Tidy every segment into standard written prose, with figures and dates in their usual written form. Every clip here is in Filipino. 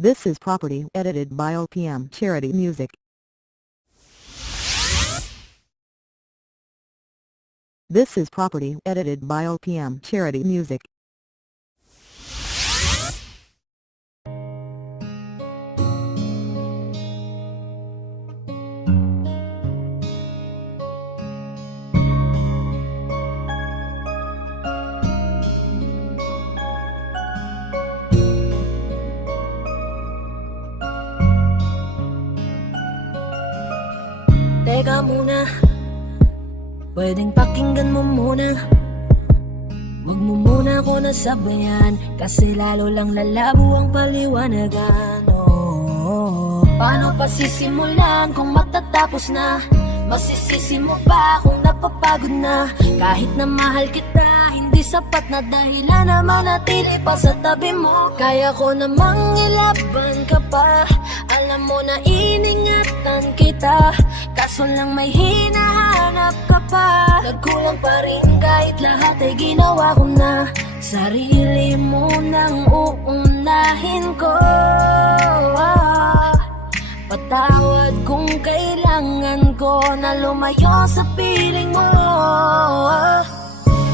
This is property edited by OPM Charity Music. This is property edited by OPM Charity Music. Teka muna, pwedeng pakinggan mo muna. Huwag mo muna ako nasabayan, kasi lalo lang lalabo ang paliwanagan. Paano pa sisimulan kung matatapos na? Masisisi mo ba kung napapagod na? Kahit na mahal kita, hindi sapat na dahilan na manatili pa sa tabi mo. Kaya ko namang ilaban ka pa, alam mo na iningatan kita, kaso lang may hinahanap ka pa. Nagkulang pa rin kahit lahat ay ginawa ko na. Sarili mo nang uunahin ko. Patawad kung kailangan ko na lumayo sa piling mo.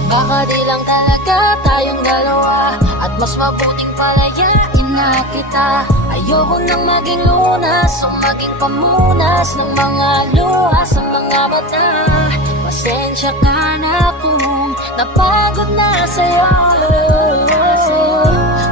Baka di lang talaga tayong dalawa, at mas mabuting palayain na kita. Ayoko nang maging lunas o maging pamunas ng mga luha sa mga mata. Pasensya ka na kung napagod na sa'yo.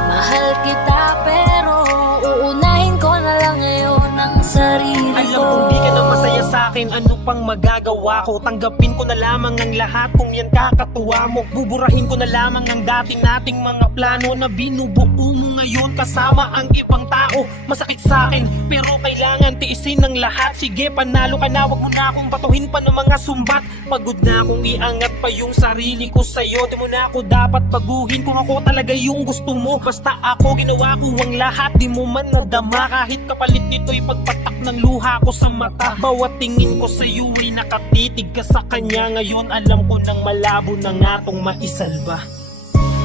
Mahal kita pero uunahin ko na lang ngayon ang sarili ko. Alam kong di ka na masaya sa'kin, ano pang magagawa ko? Tanggapin ko na lamang ang lahat kung yan kakatuwa mo. Buburahin ko na lamang ang dating nating mga plano na binubuo mo ngayon kasama ang ibang tao. Masakit sa'kin pero kailangan tiisin ng lahat. Sige, panalo ka na, wag mo na akong batuhin pa ng mga sumbat. Pagod na akong iangat pa yung sarili ko sa'yo. Di mo na ako dapat baguhin kung ako talaga yung gusto mo. Basta ako ginawa ko ang lahat, di mo man nadama. Kahit kapalit nito'y pagpatak ng luha ko sa mata. Bawat tingin ko sa'yo ay nakatitig ka sa kanya. Ngayon alam ko nang malabo na nga tong maisalba.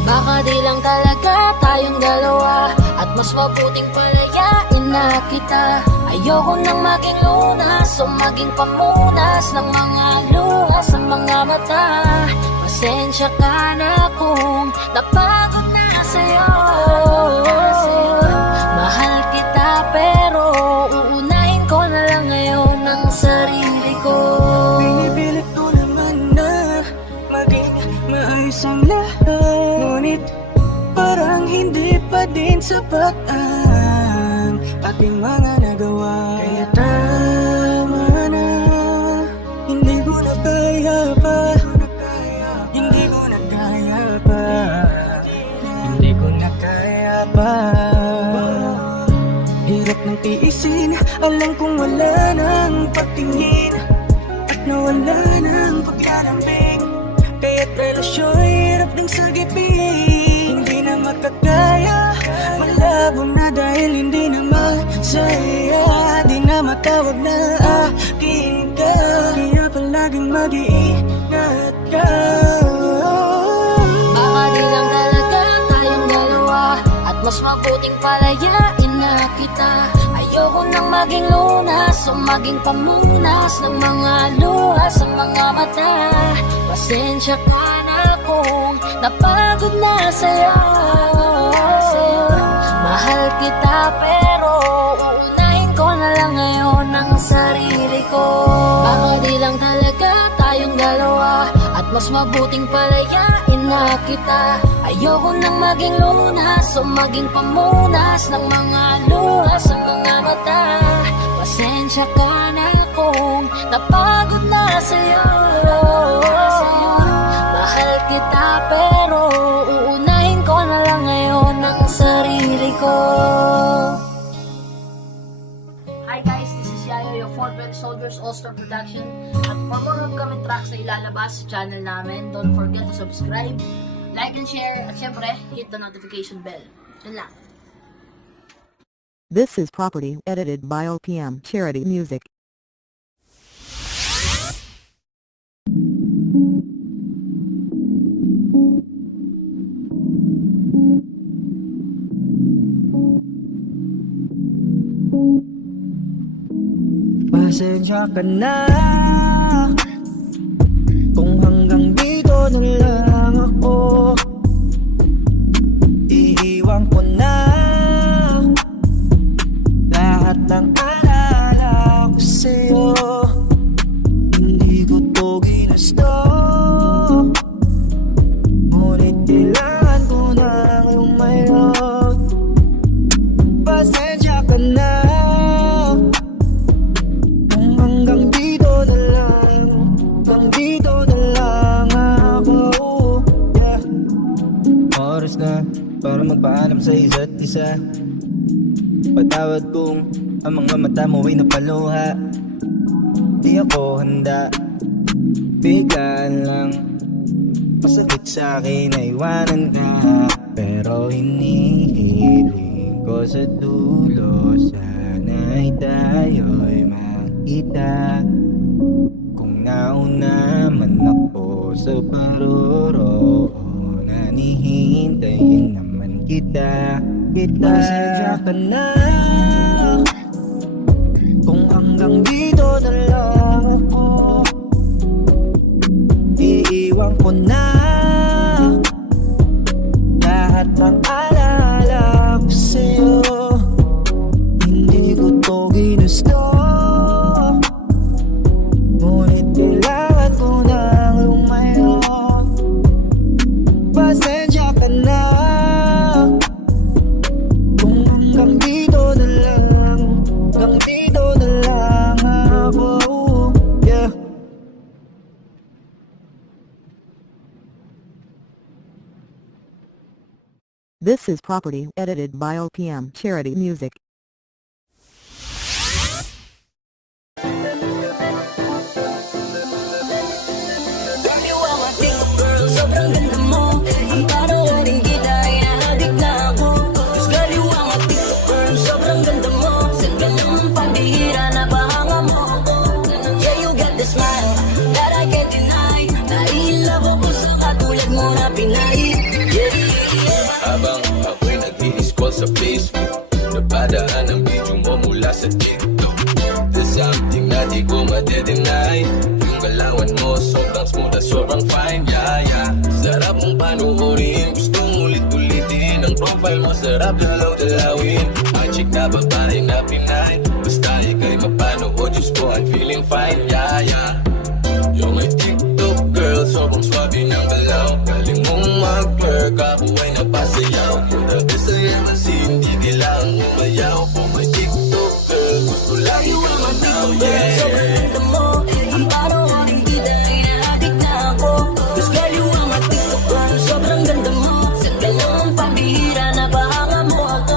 Baka di lang talaga tayong dalawa, at mas mabuting palayain na kita. Ayoko nang maging lunas o maging pamunas ng mga luha sa mga mata. Pasensya ka na kung napagod na sa'yo. Mahal kita pero uunahin ko na lang ngayon ang sarili ko. Pinipilit ko naman na maging maayos ang lahat, ngunit parang hindi pa din sapat ang aking mga nagawa. Kaya tama na, hindi ko na kaya pa, hindi ko na kaya pa, hindi ko na kaya pa. Hirap ng tiisin, alam kong wala nang pagtingin, at nawala ng paglalambing. Kaya't relasyon hirap ding sagipin. Hindi na makakaya, malabo na dahil hindi na masaya. Di na matawag na akin ka, kaya palaging mag-iingat ka. Baka di lang talaga tayong dalawa, at mas mabuting palayain na kita. Ayoko nang maging lunas o maging pamunas ng mga luha sa mga mata. Pasensya ka na kung napagod na sa'yo. Mahal kita pero uunahin ko na lang ngayon ang sarili ko. Baka di lang talaga tayong dalawa, at mas mabuting palayain na kita. Ayoko nang maging lunas o maging pamunas ng mga luha sa mga mata. Pasensya ka na kung napagod na sa'yo. Mahal kita pero uunahin ko na lang ngayon ang sarili ko. Hi guys, this is Yayo, your Fort Bend Soldiers All-Star Production. At for more upcoming tracks na ilalabas sa channel namin, don't forget to subscribe, like and share, at syempre, hit the notification bell. Yun lang. This is property edited by OPM Charity Music. Pasensya ka na kung hanggang dito na lang ako. Iiwan ko na lahat ng alala ko sa'yo. Hindi ko to ginusto, ngunit kailangan ko nang lumayo. Pasensya ka na kung hanggang dito na lang, hanggang dito na lang ako. Yeah. Oras na para magpaalam sa isa't isa. Patawad kung ang mga mata mo ay napaluha. Di ako handa, biglaan lang. Masakit sa'kin na iwanan ka, pero hinihiling ko sa dulo. Sana'y tayo'y makita. Kung nauna man ako sa paroroon, nanihintayin naman kita. Pasensya ka na kung hanggang dito na lang ako. Iiwan ko na lahat ng alala ko sa'yo. Hindi ko to ginusto, ngunit kailangan ko nang lumayo. Pasensya ka na kung hanggang dito na lang, hanggang dito na lang ako. Yeah. This is Property edited by OPM Charity Music. Sobrang ganda mo, ang parawaring kita ay nahadik na ako. Diyos kaliwa nga TikTok girl, sobrang ganda mo. Saan ka naman pambihira na bahanga mo ako. Yeah, you got the smile that I can't deny. Nai-love ako sa katulad mo na Pinay. Yeah, yeah. Habang ako'y nag-i-scroll sa Facebook, napadaan ang video mo mula sa TikTok. There's something na di ko ma-deny. Yung galawan mo sobrang smooth at sobrang fine. Yeah, yeah. Sarap mong panuorin, gustong ulit-ulitin. Ang profile mo sarap dalaw-dalawin. Ang chick na babae na Pinay, basta ika'y mapanood, Diyos ko I'm feeling fine. Yeah, yeah. You're my TikTok girl, sobrang swabe ng galaw. Galing mong mag-work, ako ay napasayaw. You're the best I ever seen, di kailangang umayaw. Oh my TikTok girl, gusto lang ikaw manaw. Sobrang Yeah. ganda mo, ang parawaring kita ay nahadik na ako. Diyos kaliwa nga TikTok girl, sobrang ganda mo. Saan ka naman pambihira na bahanga mo ako.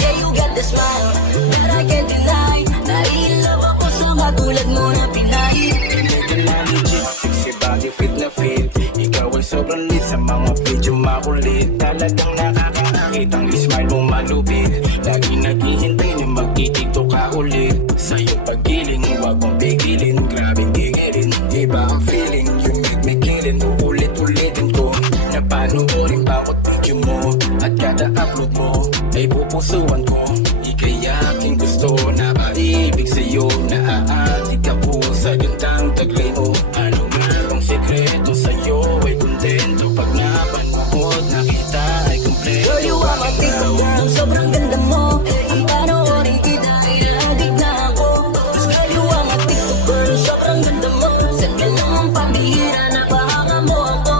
Yeah, you got the smile that I can't deny. Nai-love ako sa katulad mo na Pinay. Medyo na legit, sexy body, fit na fit. Ikaw ay sobrang lit sa mga video makulit. Talagang nakakaakit ang smile mo malupit. Lagi naghihintay na magtitiktok ka ulit. Sa iyong paggiling, huwag mong pigilin. Grabing gigilin, iba ang feeling. You make me killing, uulit-ulitin ko. Napanoorin bawat video mo, at kada upload mo ay pupusuan ko. Ika'y aking gusto, napaibig sa'yo. Naaatik ako sa gandang taglay mo. Ano nga bang sekreto sa'yo ay kontento. Pag napanood nakita ay kumpleto. Girl, you are my TikTok girl, sobrang ganda mo. Ang panoorin kita ay nahadik na ako. Diyos kaliwa nga TikTok girl, sobrang ganda mo. Saan ka naman pambihira na bahanga mo ako.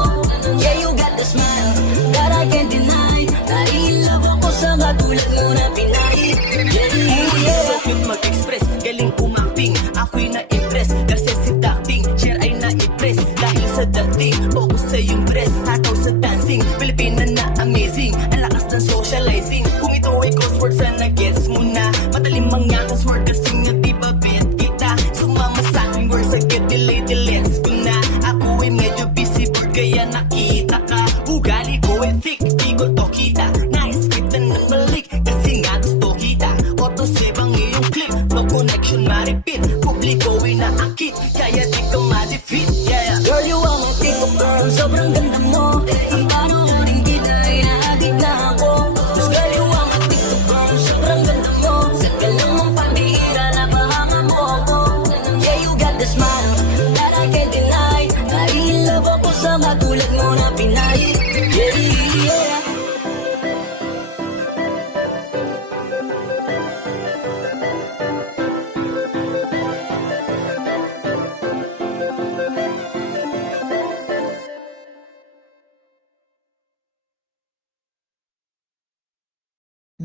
Yeah, you got the smile that I can't deny. Nai-love ako sa katulad mo na Pinay. Yeah, yeah. So cute mag-express, galing umaping. Ako'y na-impress kasi si Dakting Share ay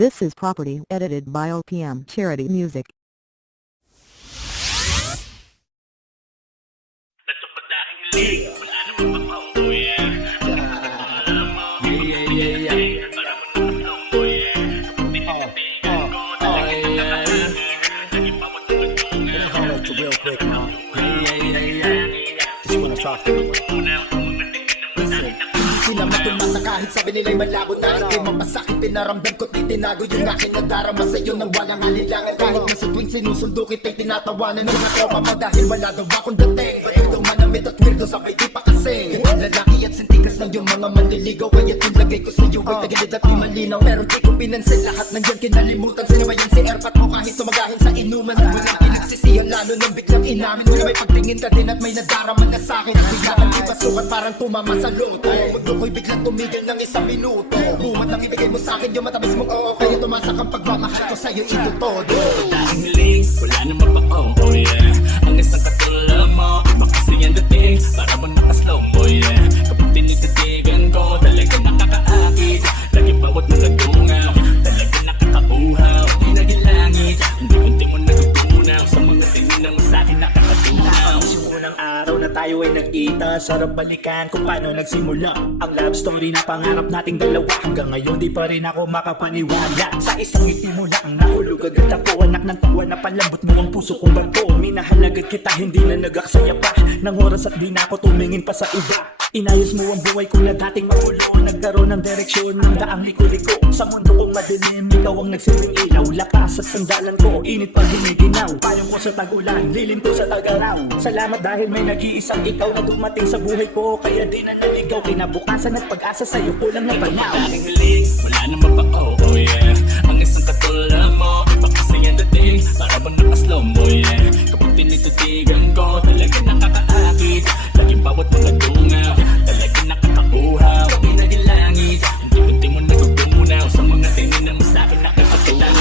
This is property edited by OPM Charity Music. Sila matulmasa kahit sabi nila'y malabo na hindi mapasakit, pinaramdam ko't itinago yung aking nadarama sa'yo nang walang alilangan. Kahit na sa tuwing sinusundo kita'y tinatawanan ng natropa pa dahil wala daw akong dating. Ito manamit at weirdo sabay di pa kasi lalaki at sintikas ng yung mga manliligaw, kaya't yung lagay ko sa'yo ay tagilid at di malinaw. Pero di ko pinansin lahat ng yan kinalimutan. Sinabayan si Airpat mo kahit tumagahin sa inuman. Walang pinagsisiyan lalo nang biglang inamin mo na may pagtingin ka din at may nadaraman na sa'kin. Sigahan di pasukat parang tumama sa loto. Mundo ko'y biglang tumigil ng isang minuto. Bumat lang ibigay mo sa'kin yung matamis mong oo, kaya tumasak ang pagmamahal ko sa'yo ito todo. Dahil huli, wala naman pa oh yeah. Ang isang katulad mo, iba kasi yan dating para bang nakaslow mo yeah. Kapag tinititigan ko, talaga nakakaakit. Lagi bawat mga dungaw, talaga nakakauhaw. Di nagilangit, hindi kunti mo natutunaw. Sa mga tingin ng sa'kin nakakatunaw. Yung unang araw na tayo ay nagkita, sarap balikan kung paano nagsimula ang love story na pangarap nating dalawa. Hanggang ngayon di pa rin ako makapaniwala. Sa isang ngiti mo lang nahulog agad ako. Anak ng tawa na palambot mo ang puso kong bato. Minahal agad kita, hindi na nagaksaya pa ng oras at di na ako tumingin pa sa iba. Inayos mo ang buhay ko na dating magulo. Nagkaroon ng direksyon ng daang liko-liko. Sa mundo kong madilim, ikaw ang nagsilbing ilaw. Lakas at sandalan ko, init pag giniginaw. Payong ko sa tag-ulan, lilim ko sa tag-araw. Salamat dahil may nag-iisang ikaw na dumating sa buhay ko. Kaya di na naligaw, kinabukasan at pag-asa sa'yo kulang na panaw. Dahil huli, wala naman pa oh yeah. Ang isang katulad mo, iba kasi yan dating para bang nakaslow mo yeah. Kapag tinititigan ko, talaga nakakaakit. Lagi bawat mga dungaw, talaga nakakabuhaw. Di nagilangit, hindi mo natutunaw. Sa mga tingin ng sa'kin nakakatunaw.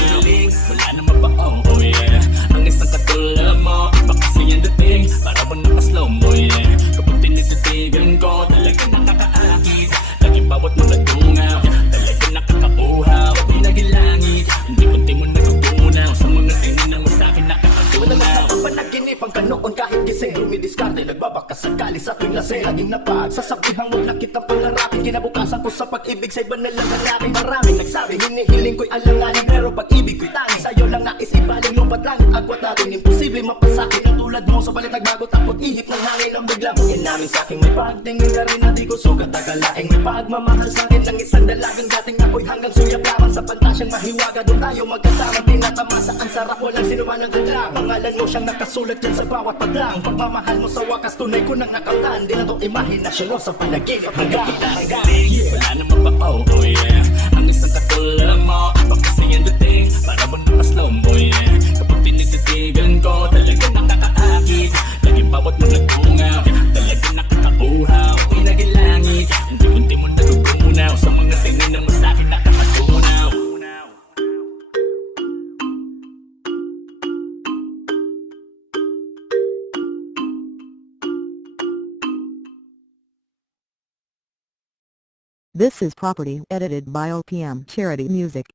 Wala naman pa oh yeah. Ang isang katulad mo, iba kasi yan dating para bang nakaslow mo yeah. Kapag tinititigan ko, talaga nakakaakit. Lagi bawat mga dungaw, talaga nakakabuhaw. Di nagilangit, hindi mo natutunaw. Sa mga tingin ng sa'kin nakakatunaw. Panaginip ang kanoon kahit gising lumidiskarte, nagbabaka sakali sa tuwing lasing. Laging napagsasabihang huwag na kita pangarapin. Kinabukasan ko sa pag-ibig sa iba na lang hanapin. Maraming nagsabi, hinihiling ko'y alanganin. Pero pag-ibig ko'y tanging sa'yo lang nais ibaling. Lupat langit, agwat natin, imposible mapasakin. Ang tulad mo sa balit nagbago, tapos ihip ng hangin ang bigla mo. Inamin sa'king may pagtingin na rin na di ko sugat. Tagalaing may pagmamahal sa'kin ng isang dalagang dating ako'y hanggang suyap lamang sa pantasyang mahiwaga. Doon tayo magkasama, tinatamasa ang sarap, walang sinuman ng hadlang. Pangalan mo siyang nakasulat dyan sa bawat paglang. Pagmamahal mo sa wakas, tunay ko nang nakamtan. Di na to imahinasyon mo sa panaginip hanggang wala naman pa oh yeah. Ang isang katulad mo, iba kasi yan dating para bang nakaslow mo yeah. Kapag tinititigan ko, talaga nakakaakit. Lagi bawat mga dungaw, talaga nakakauhaw. Di nagilangit, hindi mo natutunaw. Sa mga tingin ng sa'kin nakakatunaw. This is property edited by OPM Charity Music.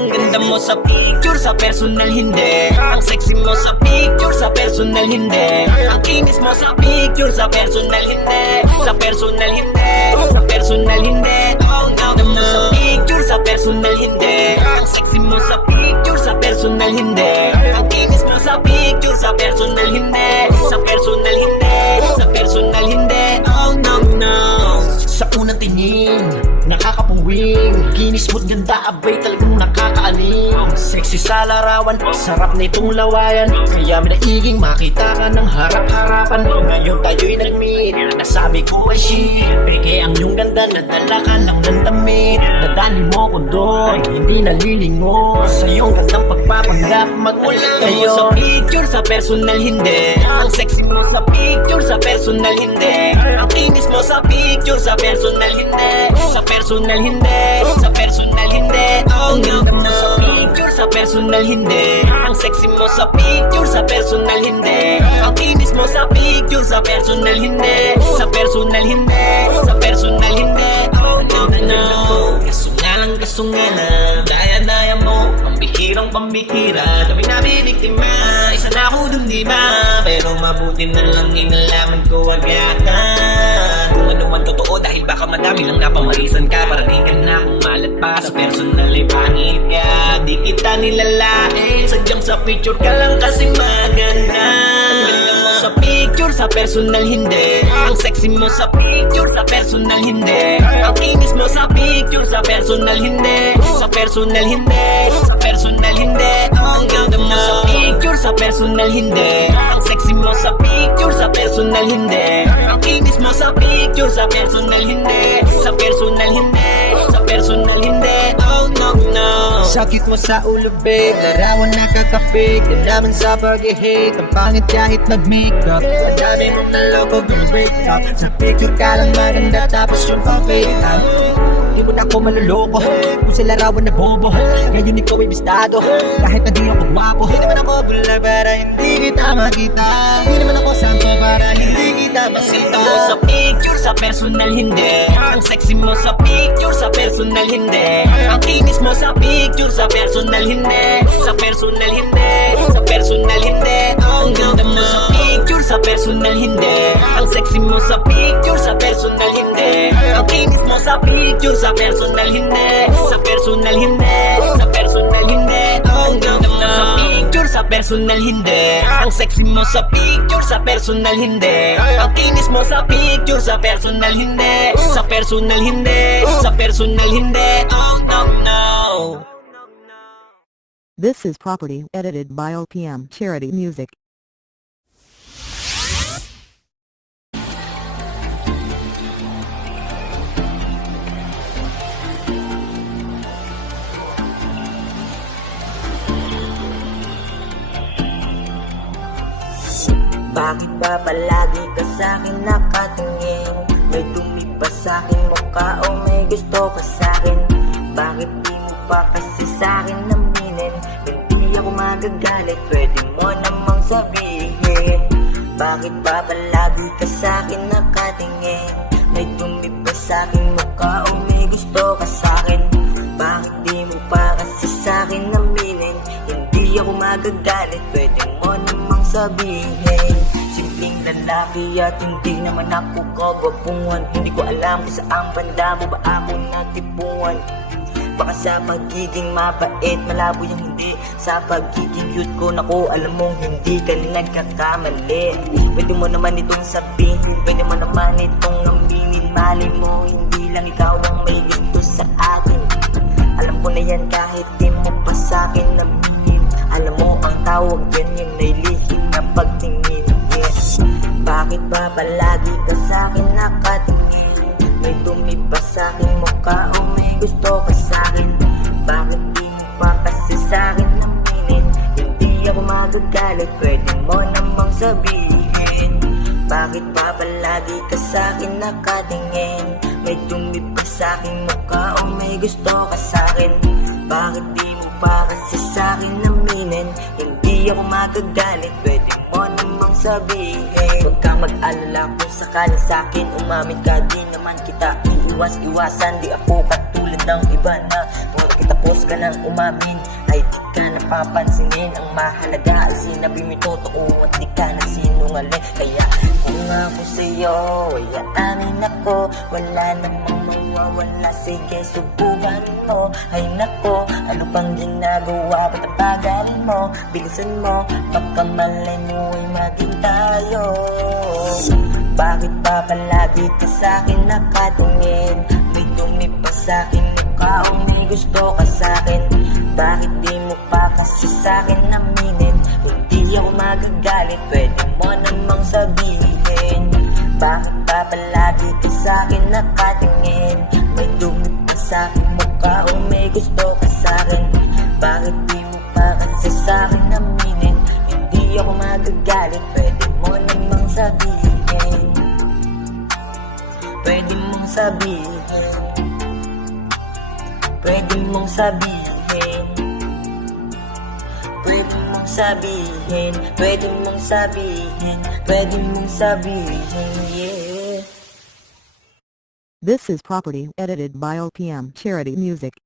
Ang ganda mo sa picture, sa personal hindi. Ang sexy mo sa picture, sa personal hindi. Ang kinis mo sa picture, sa personal hindi. Sa personal hindi, sa personal hindi. Oh no, no, no. Sa picture, sa personal hindi. Ang sexy mo sa picture, sa personal hindi. Ang kinis mo sa picture, sa personal hindi. Sa personal hindi, sa personal hindi. Oh no, no. sa unang tingin, nakakapuwing. Kinis mo't ganda, abay talagang nakakaaling. Sexy sa larawan, sarap na itong lawayan. Kaya may naiging makita ka ng harap-harapan. Ngayon tayo'y nag-meet, nasabi ko ay she. Peke ang iyong ganda, nadala ka lang ng damit. Arani mo ko doon, hindi nalilingon sa iyong kantang pagpapanggap magmula kayo sa picture, sa personal hindi. Ang sexy mo sa picture, sa personal hindi. Ang kinis mo sa picture, sa personal hindi. Sa personal hindi, sa personal hindi. Ang ganda mo sa picture, sa personal hindi. Ang sexy mo sa picture, sa personal hindi. Ang kinis mo sa picture, sa personal hindi. Sa personal hindi, sa personal hindi. Oh no, kaso nga lang daya-daya mo, pambihira kami nabibiktima, isa na ako dun di ba? Pero mabuti na lang inalaman ko agad kung ano man totoo, dahil baka madami lang napamarisan ka. Parating ka na kung malat pa, sa personal ay pangit ka. Di kita nilalain, sadyang sa picture ka lang kasi maganda. Ang ganda mo sa picture, sa personal hindi. Ang sexy mo sa picture, sa personal hindi. Ang kinis mo sa picture, sa personal hindi. Sa personal hindi, sa personal hindi. Ang ganda mo sa picture, sa personal hindi. Ang sexy mo sa picture, sa personal hindi. Ang kinis mo sa picture, sa personal hindi. Sa personal hindi, sa personal hindi. Oh no. Sakit mo sa ulo babe, larawan nakakapig. Kailangan sa pag-hate, ang pangit kahit mag-makeup. Ang dami mong naloko, gonna break up. Sa picture ka lang maganda, tapos yung pa-fake up. Di mo na ako maluloko, kung sa larawan na bobo. Ngayon ikaw ay bistado, kahit na di ako gwapo. Di naman ako bula para hindi kita makita. Di naman ako santo para hindi kita masita. Mo sa picture, sa personal hindi. Ang sexy mo sa picture, sa personal hindi. Ang kinis mo sa picture, sa personal hindi. Sa personal hindi, sa personal hindi. Ang ganda mo sa picture, sa personal hindi. Ang sexy mo sa picture, sa personal hindi. Ang kinis mo sa picture, sa personal hindi. Sa personal hindi, sa personal hindi. Ang ganda mo sa picture, sa personal hindi. Ang sexy mo sa picture, sa personal hindi. Ang kinis mo sa picture, sa personal hindi. Sa personal hindi, sa personal hindi. Oh no. This is property edited by OPM Charity Music. Bakit ba palagi ka sa'kin nakatingin? May dumi ba sa'king mukha o may gusto ka sa'kin? Bakit di mo pa kasi sa'kin aminin? Hindi ako magagalit, pwede mo namang sabihin. Bakit ba palagi ka sa'kin nakatingin? May dumi ba sa'king mukha o may gusto ka sa'kin? Bakit di mo pa kasi sa'kin aminin? Hindi ako magagalit, pwede mo namang sabihin. Simpleng lalaki at hindi naman ako kagwapuhan. Hindi ko alam kung saan banda mo ba ako natipuan. Baka sa pagiging mabait, malabo yung hindi. Sa pagiging cute ko, naku, alam mo hindi ka nagkakamali. Pwede mo naman itong sabihin, pwede mo naman itong aminin. Mali mo, hindi lang ikaw ang may gusto sa akin. Alam ko na yan kahit di mo pa sa'kin aminin. Alam mo ang tawag ganyan ay lihim na pagtingin. Yes. Bakit ba palagi ka sa'kin nakatingin? May dumi ba sa'king mukha o may gusto ka sa'kin? Bakit di mo pa kasi sa'kin aminin? Hindi ako magagalit, pwede mo namang sabihin. Bakit ba palagi ka sa'kin nakatingin? May dumi ba sa'king mukha o may gusto ka sa'kin? Bakit di mo pa kasi sa'kin aminin? Hindi ako magagalit, pwede mo namang sabihin. Huwag kang mag-alala kung sakali sa'kin umamin ka, di naman kita iiwas-iwasan. Di ako katulad ng iba na pag tapos ka nang umamin ay di ka napapansinin. Ang mahalaga ay sinabi mo totoo at di ka nasinungaling. Kaya kung ako sa'yo ay aamin ako, wala namang mawawala, sige subukan mo. Ay nako, ano pang ginagawa, ba't tagalin mo? Bilisan mo, baka malay mo ay maging tayo. Bakit ba palagi ka sa'kin nakatingin? May dumi pa sa'king mukha o may gusto ka sa'kin? Bakit di mo pa kasi sa'kin aminin? Hindi ako magagalit, pwede mo namang sabihin. Bakit ba palagi ka sa'kin nakatingin? May dumi pa sa'king mukha gusto ka sa'kin? Bakit di mo pa kasi sa'kin aminin? Hindi ako magagalit, pwede mo namang sabihin. Pwede mong sabihin. Pwede mong sabihin. Pwede mong sabihin. Pwede mong sabihin. Pwede mong sabihin, yeah. This is Property edited by OPM Charity Music.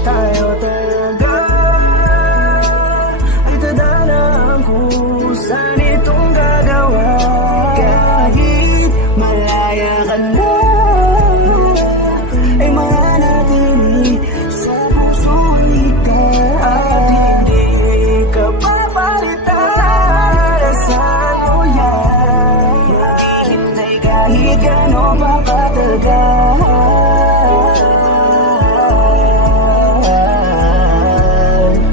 Tayo talaga ay tadhana kung saan itong gagawa. Kahit malaya ka na, ay manatili sa puso ikaw. At hindi ka papalitan. Saan mo yan? Maghihintay kahit gano'n pa katagal.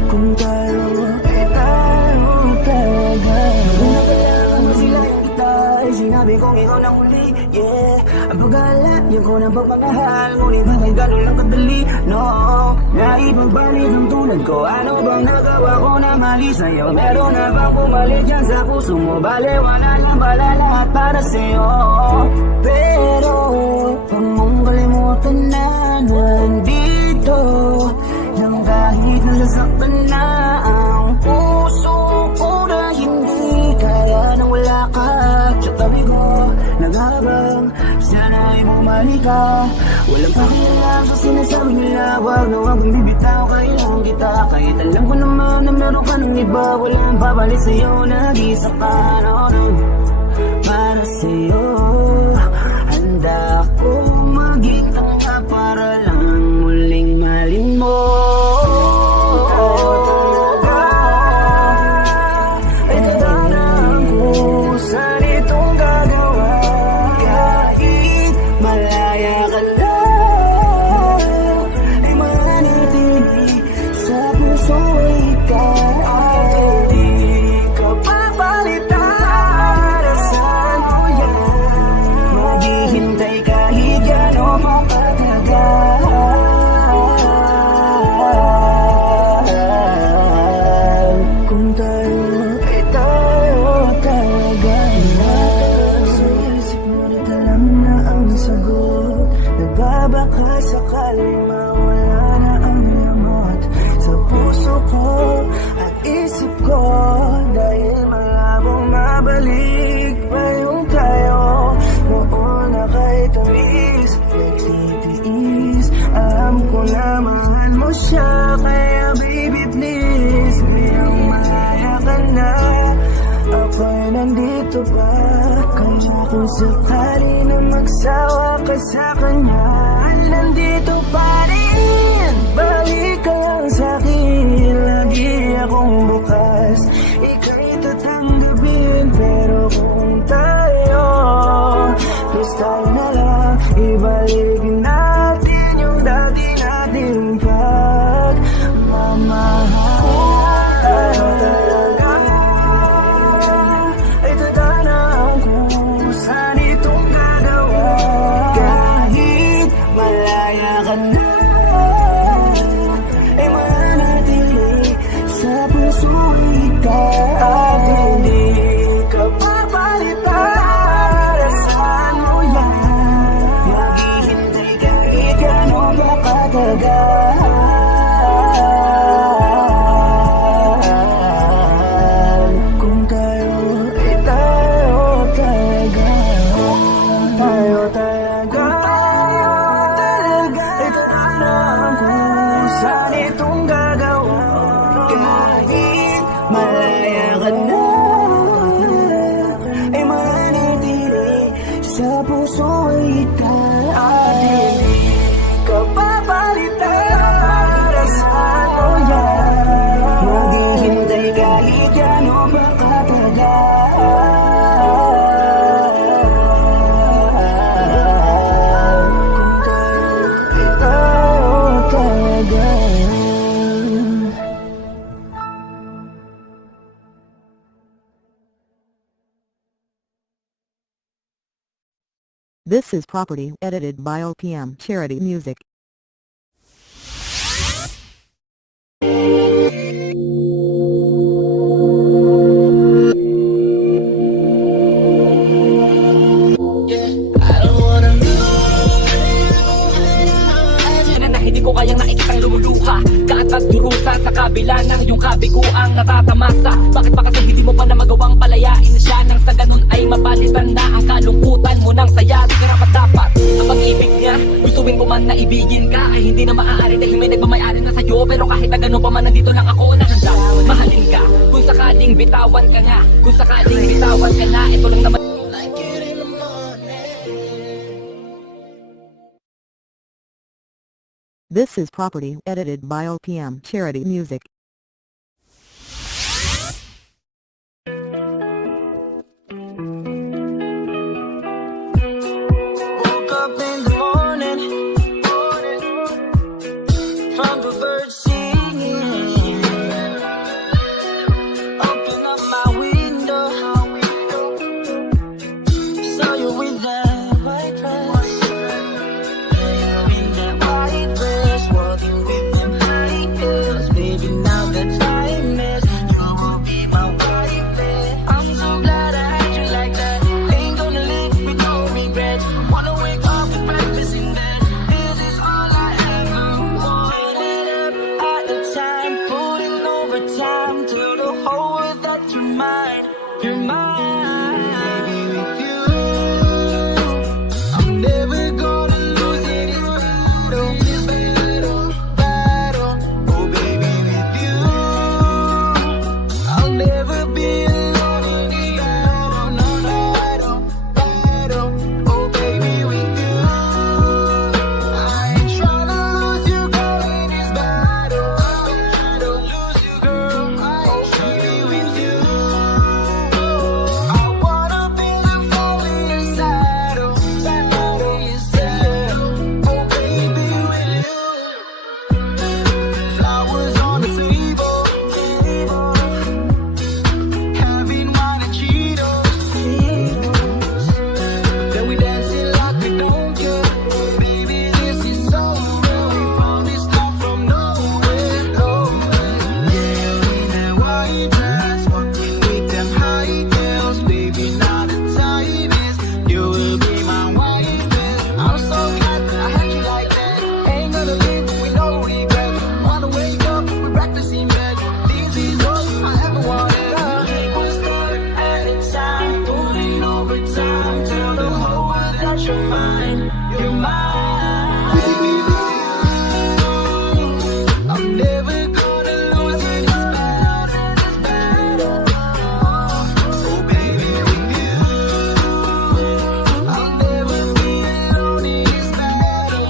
Kung tayo ay tayo talaga. Kung nakalaman mo sila yung kita, ay sinabi kong ikaw na huli, yeah. Ang pag-aalala ko ng pagmamahal, ngunit bakit gano'n lang kadali, no. Naipagbalik ang tulad ko, ano bang nagawa ko na mali sa'yo? Meron na bang pumalit yan sa puso mo? Baliwana lang pala lahat para sa'yo. Pero huwag mong kalimutan na nandito nang kahit nasasaktan na ang puso ko na hindi kaya nang wala ka sa tabi ko. Naghabang sana ay bumalik ka. Walang pakialam sa sinasabi nila, wag na wag kang bibitaw, kailangan kita. Kahit alam ko naman na meron ka ng iba, walang babalik sa'yo, nag-isa ka, no, no. Para sa'yo, handa ko maging tanga para lang muling malin mo. Ay tadhana kung saan itong gagawa. Kahit malaya ka na, ay manatili sa puso ikaw. At hindi ka papalitan. Saan mo yan? Maghihintay kahit gano'n pa katagal. Kung tayo ay tayo talaga. Sa isip mo na alam na ang sagot. Nagbabaka sakaling mawala na ang lamot sa puso ko at isip ko. Dahil malabong mabalik pa yung tayo noon na kahit tamis nagsitiis. Alam ko na mahal mo siya, kaya baby please, biyang malaya ka na. Ako'y nandito pa, kaya kung sakali na magsawa ka sa kanya, nandito pa rin. Balik ka lang sa'kin, lagi akong bukas. Ika'y tatanggapin, pero kung tayo, please tayo na lang, ibalik natin yung dati nating pagmamahal. Tayo talaga ay tadhana kung saan itong gagawa. Kahit malaya ka na, ay manatili sa puso ikaw. At hindi ka papalitan. Saan mo yan? Maghihintay kahit gano'n pa katagal. Kung tayo ay tayo talaga. Tayo talaga. Ay tadhana kung saan itong gagawa. Kahit malaya ka na, ay manatili sa puso ikaw. At hindi ka papalitan. Saan mo yan? Maghihintay kahit gano'n pa katagal. Kung tayo ay tayo talaga. This is Property edited by OPM Charity Music. Na hindi ko kayang nakikitang lumuluha Kahit pagdurusa sa kabila ng iyong kabiguang natatamasa. Bakit ba kasi hindi mo pa na magawang palayain na siya nang sa ganun ay mapalitan na ang kalungkutan mo ng saya. Di karapat dapat ang pag-ibig niya. Gustuin mo man na ibigin ka ay hindi na maaari dahil may nagmamayari na sa'yo. Pero kahit na ganun pa man nandito lang ako na handa mahalin ka. Kung sakaling bitawan ka nga, kung sakaling bitawan ka na, ito lang naman. This is Property edited by OPM Charity Music. Woke up in the morning from the birds singing. Open up my window, saw you with that white dress. You in that white dress, walking with them high heels. Baby, now the time is, you will be my wife. I'm so glad I had you like that. Ain't gonna live with no regrets. Wanna wake up with breakfast in bed. This is all I ever wanted. At the time, putting overtime to the whole world that you're mine. You're mine. Baby, with you, I'm never gonna lose in this battle. This battle, battle. Oh, baby, with you, I'll never be alone in this battle. No, no, battle. Oh, baby, with you, I ain't tryna lose you, girl, in this battle. Battle, lose you, girl. I ain't tryna with you. I wanna be the fool in your saddle, saddle, your saddle. Oh, baby, with you. Flowers on the table, having wine and Cheetos. Then we dancing like we don't care. Baby, this is so real. We found this love from nowhere, nowhere. Yeah, in that white dress, walking with them high heels. Baby, now the time is, you will be my wife. I'm so glad that I had you like that. Ain't gonna live with no regret. Wanna wake up with breakfast in bed. This is all I ever wanted. It was start at a time, putting overtime. Tell the whole world that you're mine. You're mine. Baby, I'm never gonna lose in this battle. Oh, baby, with you, I'll never be alone in this battle.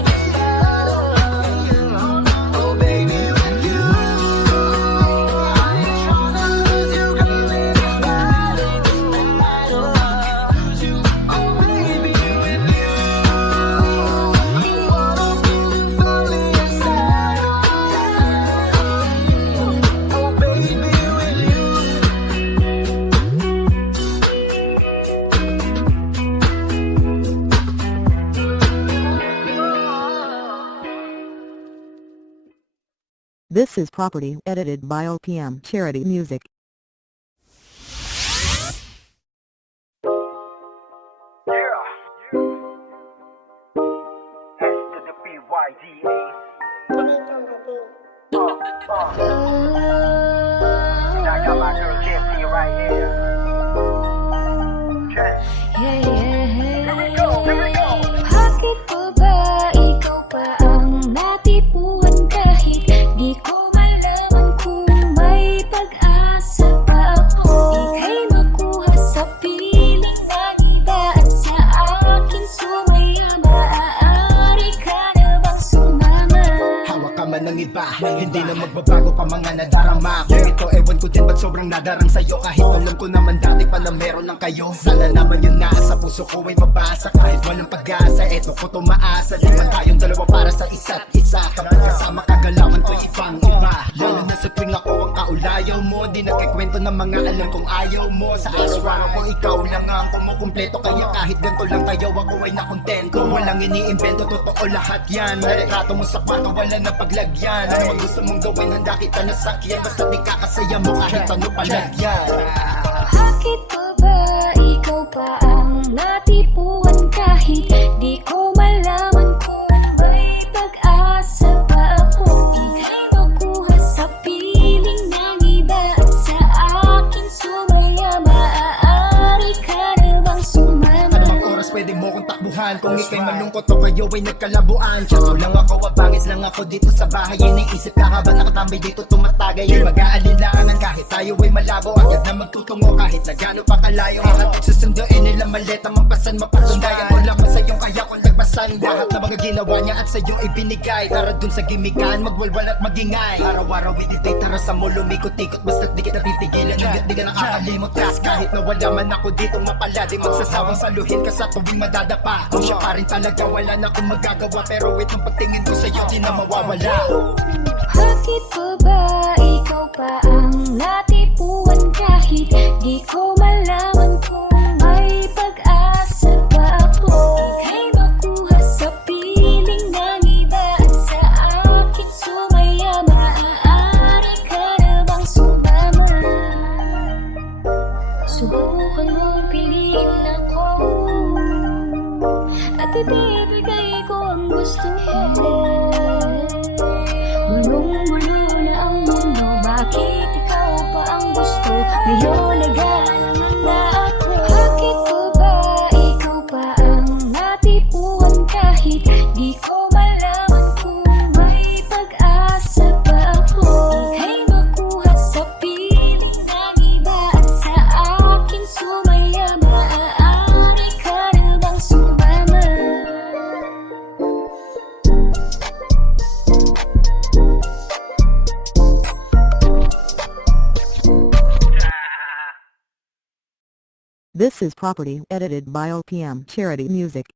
Oh, baby, with you, I ain't tryna lose you, girl, in this battle. Lose you, oh, baby, with you, I wanna be the fool in your saddle. Oh, baby, with you. This is Property edited by OPM Charity Music. I got my girl Jessie right here. Here we go, here we go. Bakit ko ba ikaw pa ang natipuan kahit di ko malaman kung may pag-asa pa ako? Ika'y makuha sa piling na iba at sa akin sumaya. Maaari ka na bang sumama? Hawak ka man ng iba, hindi na magbabago pa mga nadarama. Kung ito ewan ko din ba't sobrang dadarang sa'yo. Kahit alam ko naman dati pa na meron lang kayo. Sana naman yun nasa puso ko ay mabasa. Kahit walang pag-asa, eto ko tumaasa. Liman tayong dalawa para sa isa't isa. Kapag kasama kagalawan ko'y ibang iba. Lalo na sa tuwing ako ang kaulayaw mo. Di nagkikwento ng mga alam kong ayaw mo. Sa araw-araw ko ikaw lang ang kumukumpleto. Kaya kahit ganito lang kayo ako ay nakontento. Walang iniimbento, totoo lahat yan. Retrato mo sa kwarto, wala na paglagyan. Ano ang gusto mong gawin, handa kita nasakyan. Basta di kakasaya mo kahit ano palagyan. Bakit pa ba ikaw pa ang natipuan kahit di ko malaman kung may pag-asa pa ako? Ika'y makuha sa piling ng iba at sa akin sumaya. Maaari ka rin bang sumama? Anong oras pwede mo kong takbuhan? Kung ika'y malungkot o kayo ay nagkalabuan. Tiyato lang ako, kabangis lang ako dito sa bahay. Iniisip ka habang nakatambay dito tumatagay. Di mag-aalinlangan kahit tayo ay malabo. Agad na magtutungo kahit na gano'n pa kalayo. Hahatid susunduin nila maleta, mampasan, mapatundayan. Wala man sa'yong kaya kung nagpasan. Lahat na mga ginawa niya at sa'yo ibinigay. Tara dun sa gimikan, magwalwal at magingay. Araw-araw meditate, tara sa mo lumikot-ikot. Basta't di kita titigilan, hanggat di ka nakakalimot. Kas kahit na wala man ako dito mapala, di magsasawang saluhin ka sa tuwing madadapa. Kung siya pa rin talaga, wala na akong magagawa. Pero wait, ang pagtingin ko sa'yo, di na mawawala. Bakit pa ba ikaw pa ang natipuan kahit di ko malaman kung may pag-asa pa ako? Ika'y makuha sa piling ng iba at sa akin sumaya. Maaari ka na bang sumama? Subukan mong piliin ako at ibibigay ko ang gusto mo. Bulong-bulo na ang mundo, bakit ikaw pa ang gusto? Ngayon naghahanap na ako. Bakit pa ba ikaw pa ang natipuan kahit di ko malaman kung may pag-asa pa ako? Ika'y makuha sa piling ng iba at sa akin sumaya. Maaari ka na bang sumama? This is property edited by OPM Charity Music.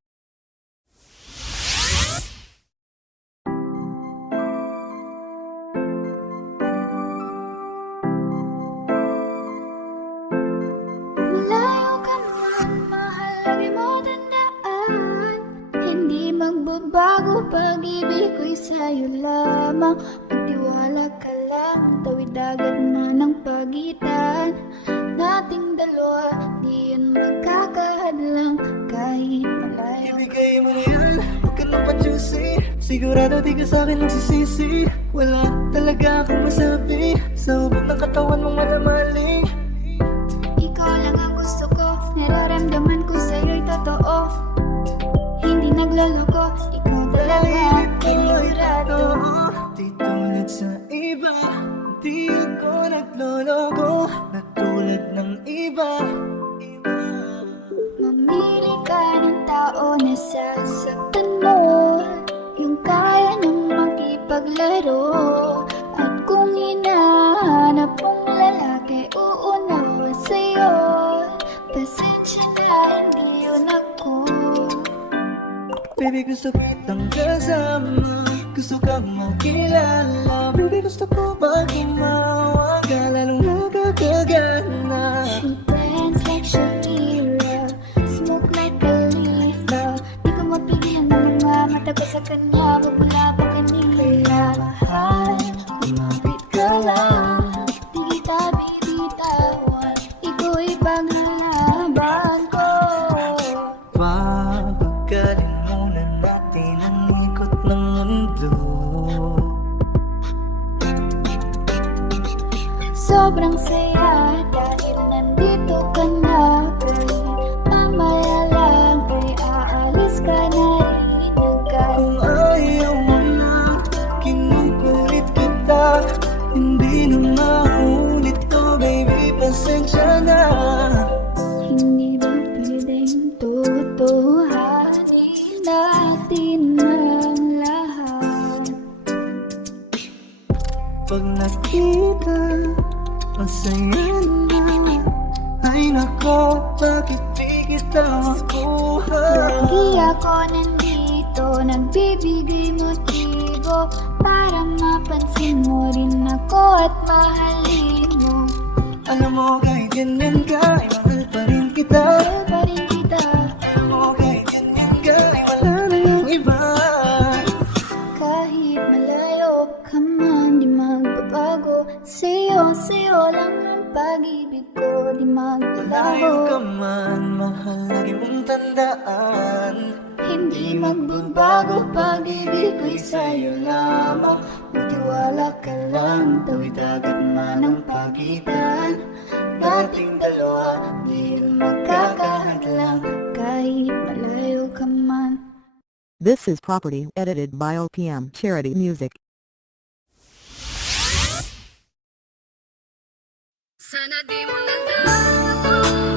Malayo ka man, mahal, lagi mo tandaan. Hindi magbabago pag-ibig ko'y sa'yo lamang. Magtiwala ka lang, tawid agad na ng pagitan nating dalawa, di yan magkakahadlang kahit malayo. Ibigay mo na yan, huwag ka nang pa-juicy. Sigurado di ka sa'kin nagsisisi. Wala talaga akong masabi sa hubog ng katawan mong malamali. Ikaw lang ang gusto ko, nararamdaman ko sa'yo'y totoo. Hindi nagloloko, ikaw talaga, panigurado. Di tulad sa iba, di ako nagloloko. Na tulad ng iba. Mamili ka ng tao na sasaktan mo, yung kaya niyang makipaglaro. At kung hinahanap mong lalaki, uunawa sa'yo. Pasensya na, hindi yun ako. Baby, gusto kitang kasama, gusto kang makilala. Baby, gusto ko pag umawa ka, lalong nakakagana. She dance like Shakira, smoke like Khalifa. Di ko mapigilan ng mga mata ko sa kanya, wala pa kanila. Mahal, kumapit ka lang, di kita bibitawan, iko'y paglalaban ko. Pagpagkalin muna natin ang ikot ng mundo. Sobrang saya dahil nandito ka na, pero mamaya lang ay aalis ka na rin agad. Kung ayaw mo na, kinukulit kita. Hindi na maulit to, baby, pasensya na. bakit di kita makuha? Lagi ako nandito, nagbibigay motibo para mapansin mo rin ako at mahalin mo. Alam mo kahit ganyan ka, ay mahal pa rin kita. Mahal pa rin kita. Alam mo kahit ganyan ka, ay wala na yung iba. Kahit malayo ka man, di magbabago. Sa'yo lang ang pag-ibig ko, di Layo magbabago. ka man, mahal, lagi mong tandaan. Hindi magbabago, pag-ibig ko'y sa'yo lamang. Magtiwala ka lang, tawid agad man ang pagitan. Dating dalawa, di rin magkakahadlang. Kahit malayo ka man. This is Property edited by OPM Charity Music. Sana di mo nandang ako,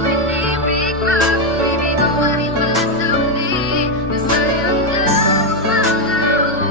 inibig ka. Bibitaw ka rin pala sa uli. Nasayang lang ang mga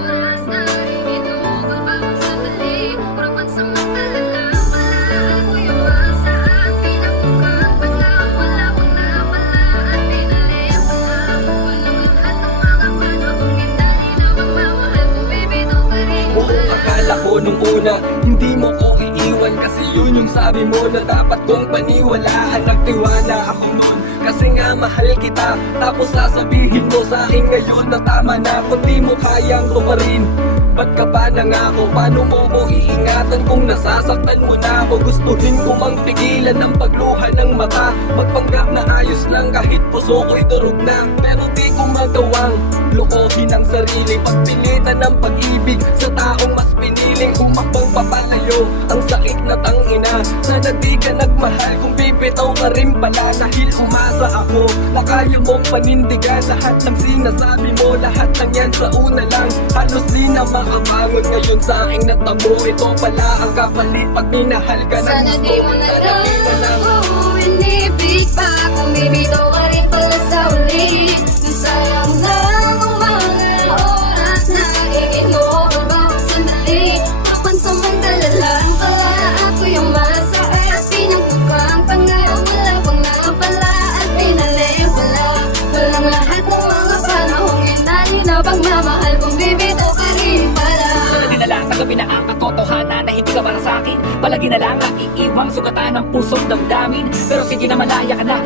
oras na inuugal bawat sandali. Puro pansamantala lang pala ako yung asa at pinapukang pala. Wala pang napala at pinalaya pala. Walang lahat ng mga panahong indali na magmamahal ko. Bibitaw ka rin Oo, pala. akala ko nung una hindi mo ko iiwan kasi yun yung sabi mo na dapat kong paniwalaan. Nagtiwala ako nun kasi nga mahal kita. Tapos sasabihin mo sa akin ngayon na tama na. Kung di mo kayang tumarin, ba't ka pa nangako? Paano mo ko iingatan kung nasasaktan mo na ako? Gustuhin ko mang pigilan ng pagluha ng mata. Magpanggap na ayos lang kahit puso ko'y durog na. Pero di ko magawang loohin ang sarili. Pagpilitan ng pag-ibig sa taong mas piniling humakbang papalayo. Ang sakit na tangina, sana di ka nagmahal kung bibitaw ka rin pala. Dahil umasa ako na kaya mong panindigan lahat ng sinasabi mo. Lahat ng yan sa una lang, halos di na makabangon. Ngayon sa aking natamo, ito pala ang kapalit. Pag minahal ka na Sana gusto di mo na lang ako inibig pa. Kung bibitaw ka rin pala sa uli. Nasayang lang ang mga oras na inuugal bawat sandali. Papansamantala lang pala ako yung masa at pinagpukang pangayon. Wala pang napala at pinalaya pala. Walang lahat ng mga panahong indali na pagmamahal. Kung bibitaw ka rin pala. Sana di na lang tanggapin na ang katotohanan na hindi ka para sa akin. Palagi na lang ang iiwang sugatan ng pusong damdamin. Pero sige na, malaya ka na,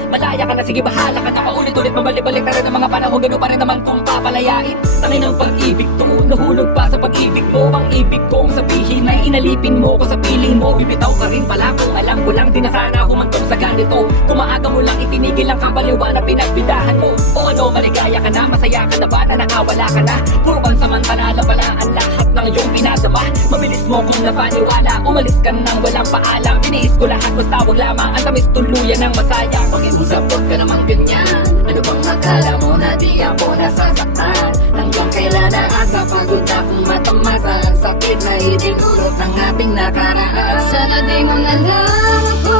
sige bahala ka na. Paulit-ulit mabalik-balik na rin ang mga panahon. Gano'n pa rin naman kung papalayain. Tangin ng pag-ibig to, nahulog pa sa pag-ibig mo. Ang ibig kong sabihin ay inalipin mo ko sa piling mo. Bibitaw ka rin pala kung alam ko lang di na sana humantong sa ganito. Kung maaga mo lang itinigil ang kapaliwanag pinagbidahan mo. O ano, maligaya ka na, masaya ka na ba na nakawala ka na? Puro bang samantala pala ang lahat ng iyong pinadama. Mabilis mo kung napaniwala, umalis ka nang walang paalam. Tiniis ko lahat basta wag lamang ang tamis tuluyan ng masaya. Pag-iusap ka namang ganyan, ano bang akala mo na di ako nasasaktan? Hanggang kailan naasa pagod akong matamasa ang sakit na idinulot ng ating nakaraan. Sana di mo na lang ako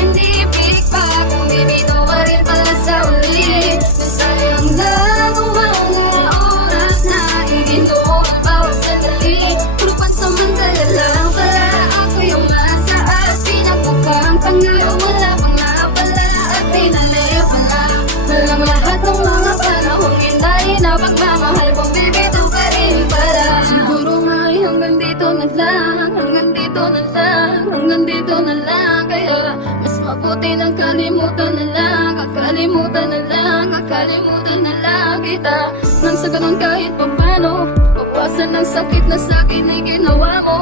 inibig pa. Kung bibitaw ka rin pala sa uli. Nasayang lang ang mga oras na inuugal bawat sandali. Puro pansamantala lang pala ako yung masa at pinagpukang pangayon. Wala pang napala at pinalaya pala. Walang lahat ng mga panahong indali na pagmamahal. Kung bibitaw ka rin pala. Siguro nga ay hanggang dito na lang. Hanggang dito na lang. Hanggang dito na lang. Kaya mas mabuti nang kalimutan na lang. Kakalimutan na lang. Kakalimutan na lang kita. Nang sa ganun kahit papano, bawasan ng sakit na sa'kin ay ginawa mo.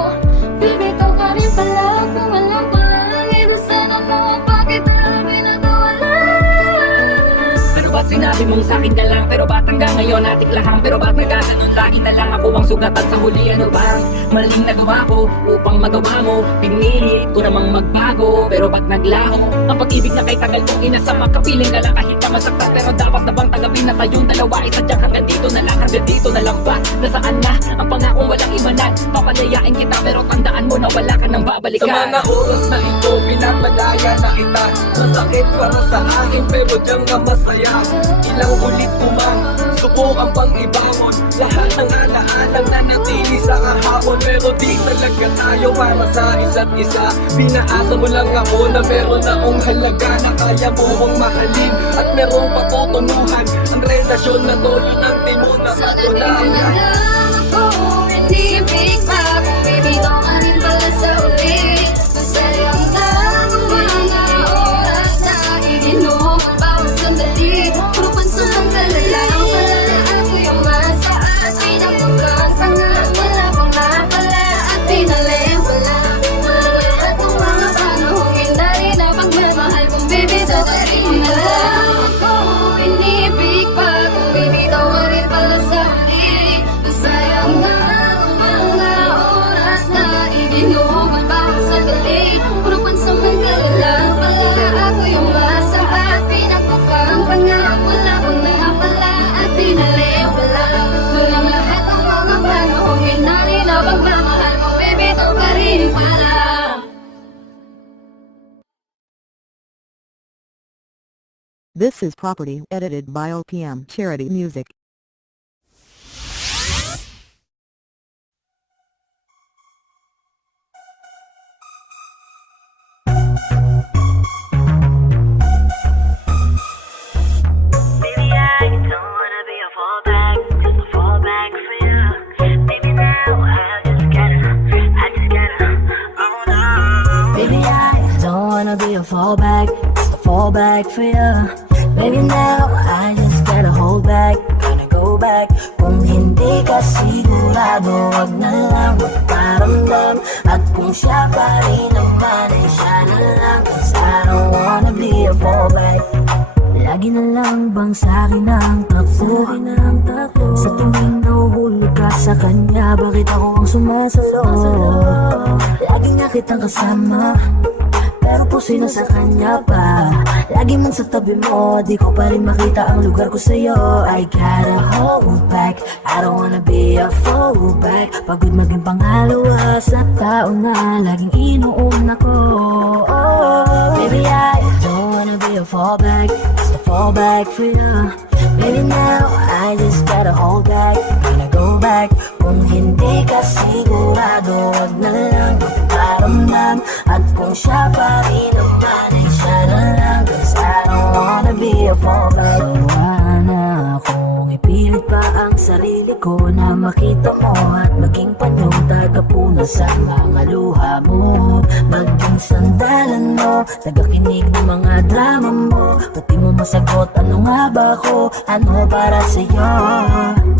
Bibitaw ka rin pala kung alam ko lang. Sana mo bakit alam nagawa lang. Pero ba't sinabi mong sa'kin na lang? Pero ba't hanggang ngayon natiklahang? Pero ba't nagkaganon lagi na lang ako ang sugatan sa huli? Ano bang maling nagawa ko upang magawa mo? Pinilit ko namang magbago, pero ba't naglaho? Ang pag-ibig na kay tagal kong inasama, kapiling ka lang kahit ka masaktan. Pero dapat na bang tagapin na tayong dalawa? Isadyak hanggang dito na lang, hanggang dito na lang ba? Nasaan na ang pangakong walang iwanan? Papalayain kita pero tandaan mo na wala ka nang babalikan. Sa mga oras na ito, pinapalaya na kita. Masakit para sa akin pero diyang nga masaya. Ilang ulit ko mang subukan bang ibangon lahat ng alahalang nanatili sa kahapon. Pero di talaga tayo para sa isa't isa. Pinaasa mo lang ako na meron akong halaga, na kaya mo kong mahalin at merong patutunuhan. Ang relasyon na tuloy ng di mo na Sa dating matulang. pinagdaan ako, hindi big pa. Kung bibitaw ka rin pala sa uli. Masayang lang ang mga oras na iginom ang bawat sandali. Puro pansang kalalang pala. Ako yung masa at pinagpagkasa nga. Wala pa nga pala at pinaleng wala. At ang mga panahong hindi na pagmamahal kong baby. Sa dating pinagdaan ako, hindi big pa. Kung bibitaw ka rin pala sa uli. Masayang lang ang mga oras na iginom ang bawat sandali. Puro pansang kalalang pala. Ako yung masa at pinagpagkasa nga. Wala pa nga pala at pinaleng wala. Walang lahat ang mga panahong hindi na pagmamahal kong bibitaw ka rin pala. This is Property edited by OPM Charity Music. Baby, I don't wanna be a fallback, just a fallback for you. Baby, now I just gotta hold back, gonna go back. Kung hindi ka sigurado, wag na lang magparamdam. At kung siya pa rin naman, ay siya na lang. 'Cause I don't wanna be a fallback. Lagi na lang bang sa'kin ang takbo? Sa tuwing nahuhulog ka sa kanya, bakit ako ang sumasalo? Lagi nga kitang kasama, pero puso na sa kanya pa. Lagi man sa tabi mo, di ko pa rin makita ang lugar ko sa'yo. I gotta hold back, I don't wanna be a fallback. Pagod maging pangalawa sa tao na laging inuuna ko. Baby, I don't wanna be a fallback, just a fallback for you. Baby, now I just gotta hold back, gonna go back. Kung hindi ka sigurado, wag na lang magparamdam. At kung siya pa rin naman, ay siya na lang. 'Cause I don't wanna be a fallback. Gawa na akong ipilit pa ang sarili ko na makita mo at maging panyong tagapuna sa mga luha mo. Maging sandalan mo, tagakinig ng mga drama mo. Pati mo masagot, ano nga ba ako? Ano para sa'yo?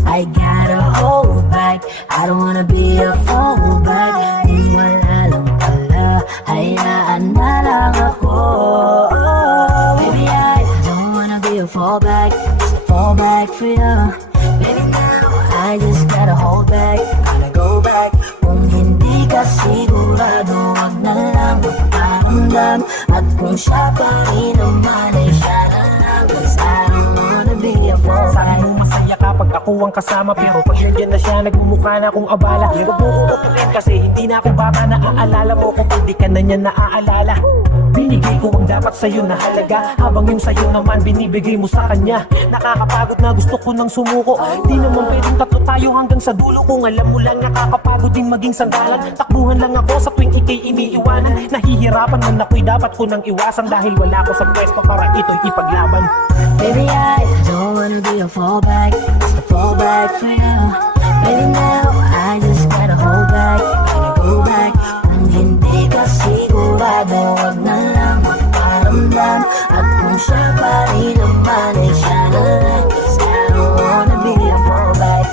I gotta hold back, I don't wanna be a fallback. Kung wala lang pala, hayaan na lang ako. Baby, I don't wanna be a fallback, just a fallback for you. Baby, now I just gotta hold back, gotta go back. Kung hindi ka sigurado, wag na lang magparamdam. At kung siya pa rin naman, ay siya na lang. 'Cause I don't wanna be a fallback. Sabi mo masaya kapag ako ang kasama, pero pag nandiyan na siya, nagmumukha na akong abala. Huwag mo ko utukin kasi hindi na ako bata. Naaalala mo kung pag di ka na niya naaalala. Binigay ko ang dapat sa'yo na halaga, habang yung sa'yo naman binibigay mo sa kanya. Nakakapagod na gusto ko nang sumuko. Di naman pwedeng tatlo tayo hanggang sa dulo. Kung alam mo lang nakakapagod din maging sandalan. Takbuhan lang ako sa tuwing ikay iniiwanan. Nahihirapan man ako'y dapat ko nang iwasan, dahil wala ko sa pwesto para ito'y ipaglaban. Baby, I don't wanna be a fallback, just a fallback for you. Baby, now I just gotta hold back, gotta go back. Kung hindi ka sigurado, wag na lang magparamdam. At kung siya pa rin naman, ay siya na lang. 'Cause I don't wanna be a fallback.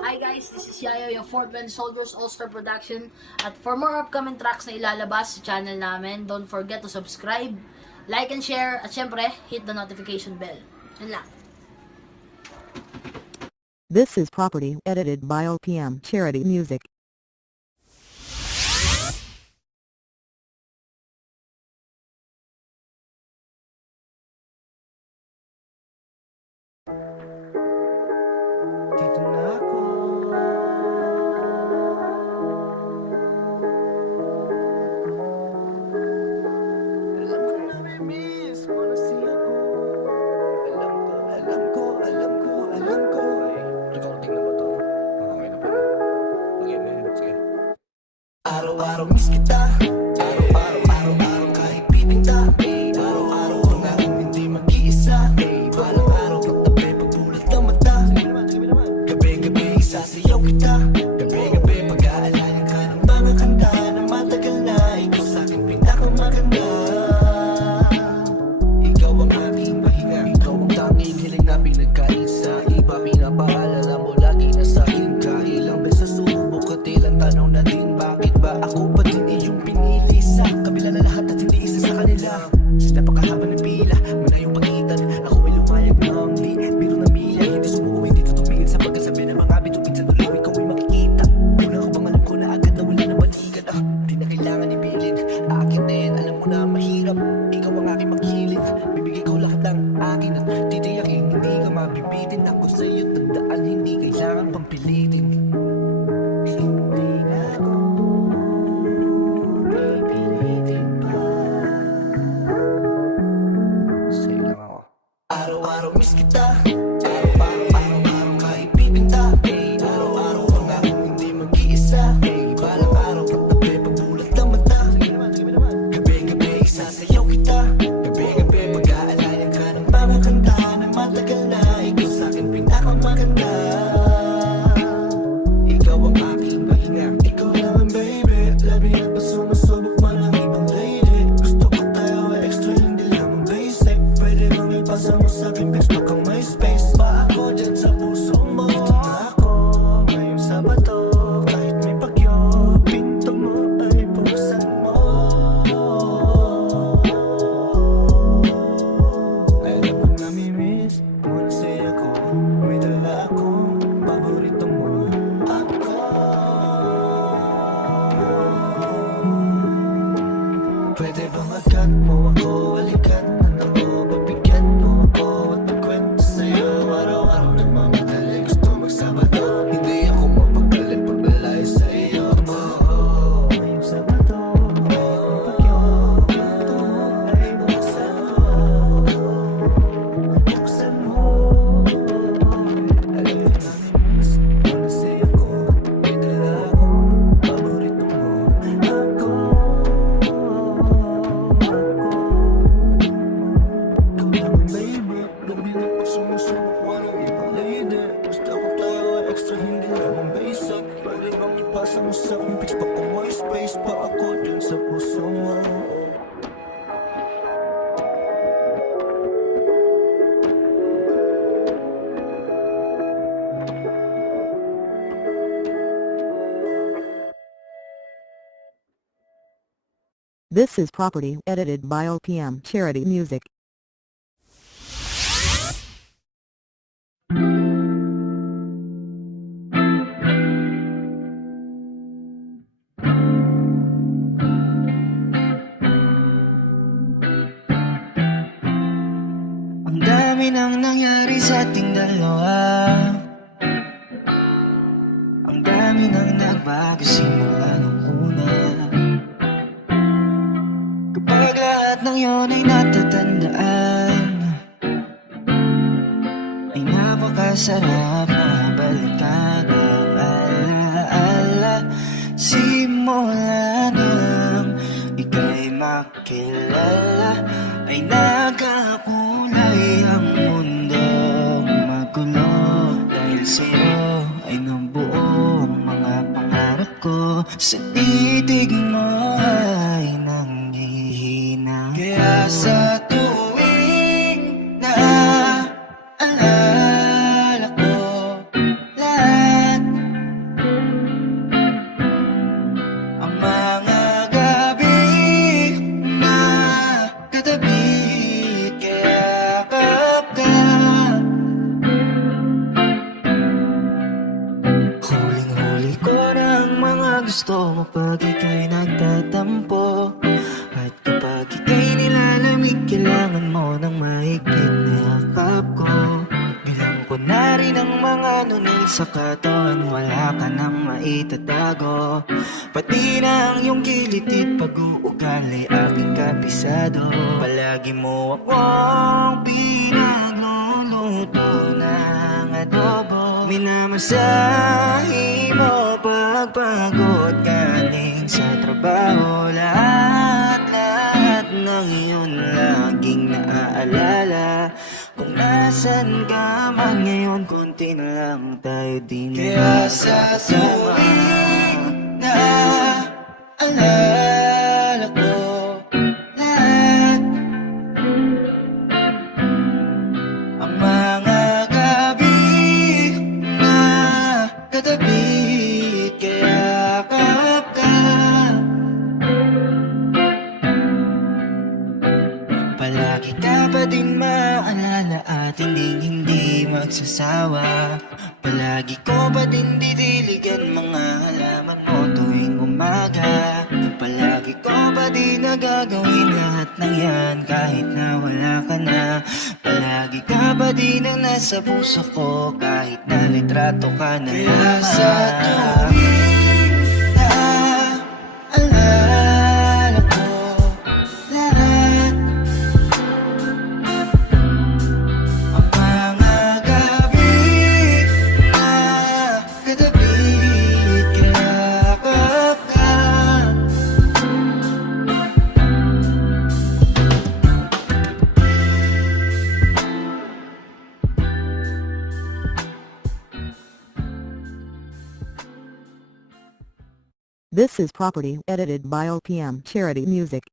Hi guys, this is Yayo, yung Fort Bend Soldiers All-Star Production. At for more upcoming tracks na ilalabas sa channel namin, don't forget to subscribe, like and share, at syempre, hit the notification bell. Yun lang. This is Property edited by OPM Charity Music. Dito na ako. Araw-araw miss kita. Araw-araw kahit pipinta. Araw-araw ang aking hindi mag-iisa. Balang araw katabi pagbulat ng mata. Gabi-gabi isasayaw kita. Gabi-gabi pag-aalayan ka ng mga kanta na matagal na. Ikaw sa'king pinakamaganda. Ikaw ang aking pahinga. Ikaw ang tanging hiling na pinagkaisa. Iba pinapaalala mo lagi na sa'kin ka. Ilang beses sumubok at ilang tanong na din. Bakit ba ako pa din iyong pinili? Sa kabila na lahat at hindi isa sa kanila. Sa napakahaba ng pila, malayong pagitan. Ako ay lumayag na ang biro na milya. Hindi sumuko, hindi tutumingin sa pagkasabi ng mga bituin sa dulo. Ikaw ay makikita. Una ko bang alam ko na agad na wala na balikan. Di na kailangan ibilin. Akin din, alam mo na mahirap. Ikaw ang aking maghiling. Bibigay ko lahat ng akin at titiyakin. Hindi ka mabibitin. Ako sa'yo tandaan, hindi kailangan pang pilitin. Hindi na ako pipilitin pa. Sa'yo lang ako. Araw-araw miss kita. Araw-araw kahit pipinta. Araw-araw ang aking hindi mag-iisa. Balang araw katabi pagbulat ng mata. Gabi-gabi isasayaw kita. Gabi-gabi pag-aalayan ka ng mga kanta na matagal na. Ikaw sa'kin pinakamaganda. Ikaw ang aking pahinga. Ikaw naman baby. Labi at pa sumasubok man ang ibang lady. Gusto ko tayo ay extra, hindi lamang basic. Pwede bang ipasa mo sa'kin gusto kang may space. Pa ako dyan sa puso mo. Ito na ako ngayong Sabado. Kahit may bagyo, pinto mo ay buksan mo. Alam kong namimiss mo na sa'yo ko. May dala akong paborito mo. Ako pwede ba magkat mo ako? Halikan ano mo? Pagbigyan mo ako at magkwento sa'yo. Araw-araw nagmamadali, gusto magsabado. Hindi ako mapagaling pag malayo sa'yo. Ngayong Sabado, may bagyo, pinto mo ay buksan mo. Buksan mo. Alam ko namimiss mo na sa'yo ko. May dala akong paborito mo. Ako ikaw naman baby. Gabi na pag sumusubok walang ibang lady. Gusto ko tayo ay extra, hindi lamang basic. Pwede bang ipasa mo sa'kin pics pa kung may space pa ako dyan sa puso mo. This is property edited by OPM Charity Music. Ang dami nang nangyari sa ating dalawa. Ang dami nang nagbago simula nung una. Kapag lahat ng yun ay natatandaan, ay napakasarap na balikan ang alaala. Simula nang ika'y makilala, ay nagkakulay ang mundong magulo. Dahil sa'yo ay nabuo ang mga pangarap ko. Sa titig mo ay nanghihina. Kaya sa tuwing naaalala ko lahat ang mga gabi na katabi, kaya ka huling-huli ko ng mga gusto mo pag ika'y nagtatampo. At kapag ika'y nilalamig, kailangan mo ng mahigpit na yakap ko. Bilang ko na rin ang mga nunal sa katawan, wala ka nang maitatago. Pati na ang iyong kilitid pag-uugali, aking kabisado. Palagi mo akong pinagluluto ng adobo. Minamasahe mo pagpagod galing sa maalala kung nasan ka man ngayon. Konti na lang tayo di na kaya sa tuwing na alala ko lahat ang mga gabi na katabi, kaya kapag ka palagi ka pa din maalala at hindi magsasawa. Palagi ko pa din didiligan mga halaman mo tuwing umaga. Palagi ko pa din nagagawin lahat ng yan kahit na wala ka na. Palagi ka pa din ang nasa puso ko kahit na litrato ka na lamang. Sa tuwing na alala ko lahat ang mga gabi na katabi, kaya kapag This is property edited by OPM Charity Music.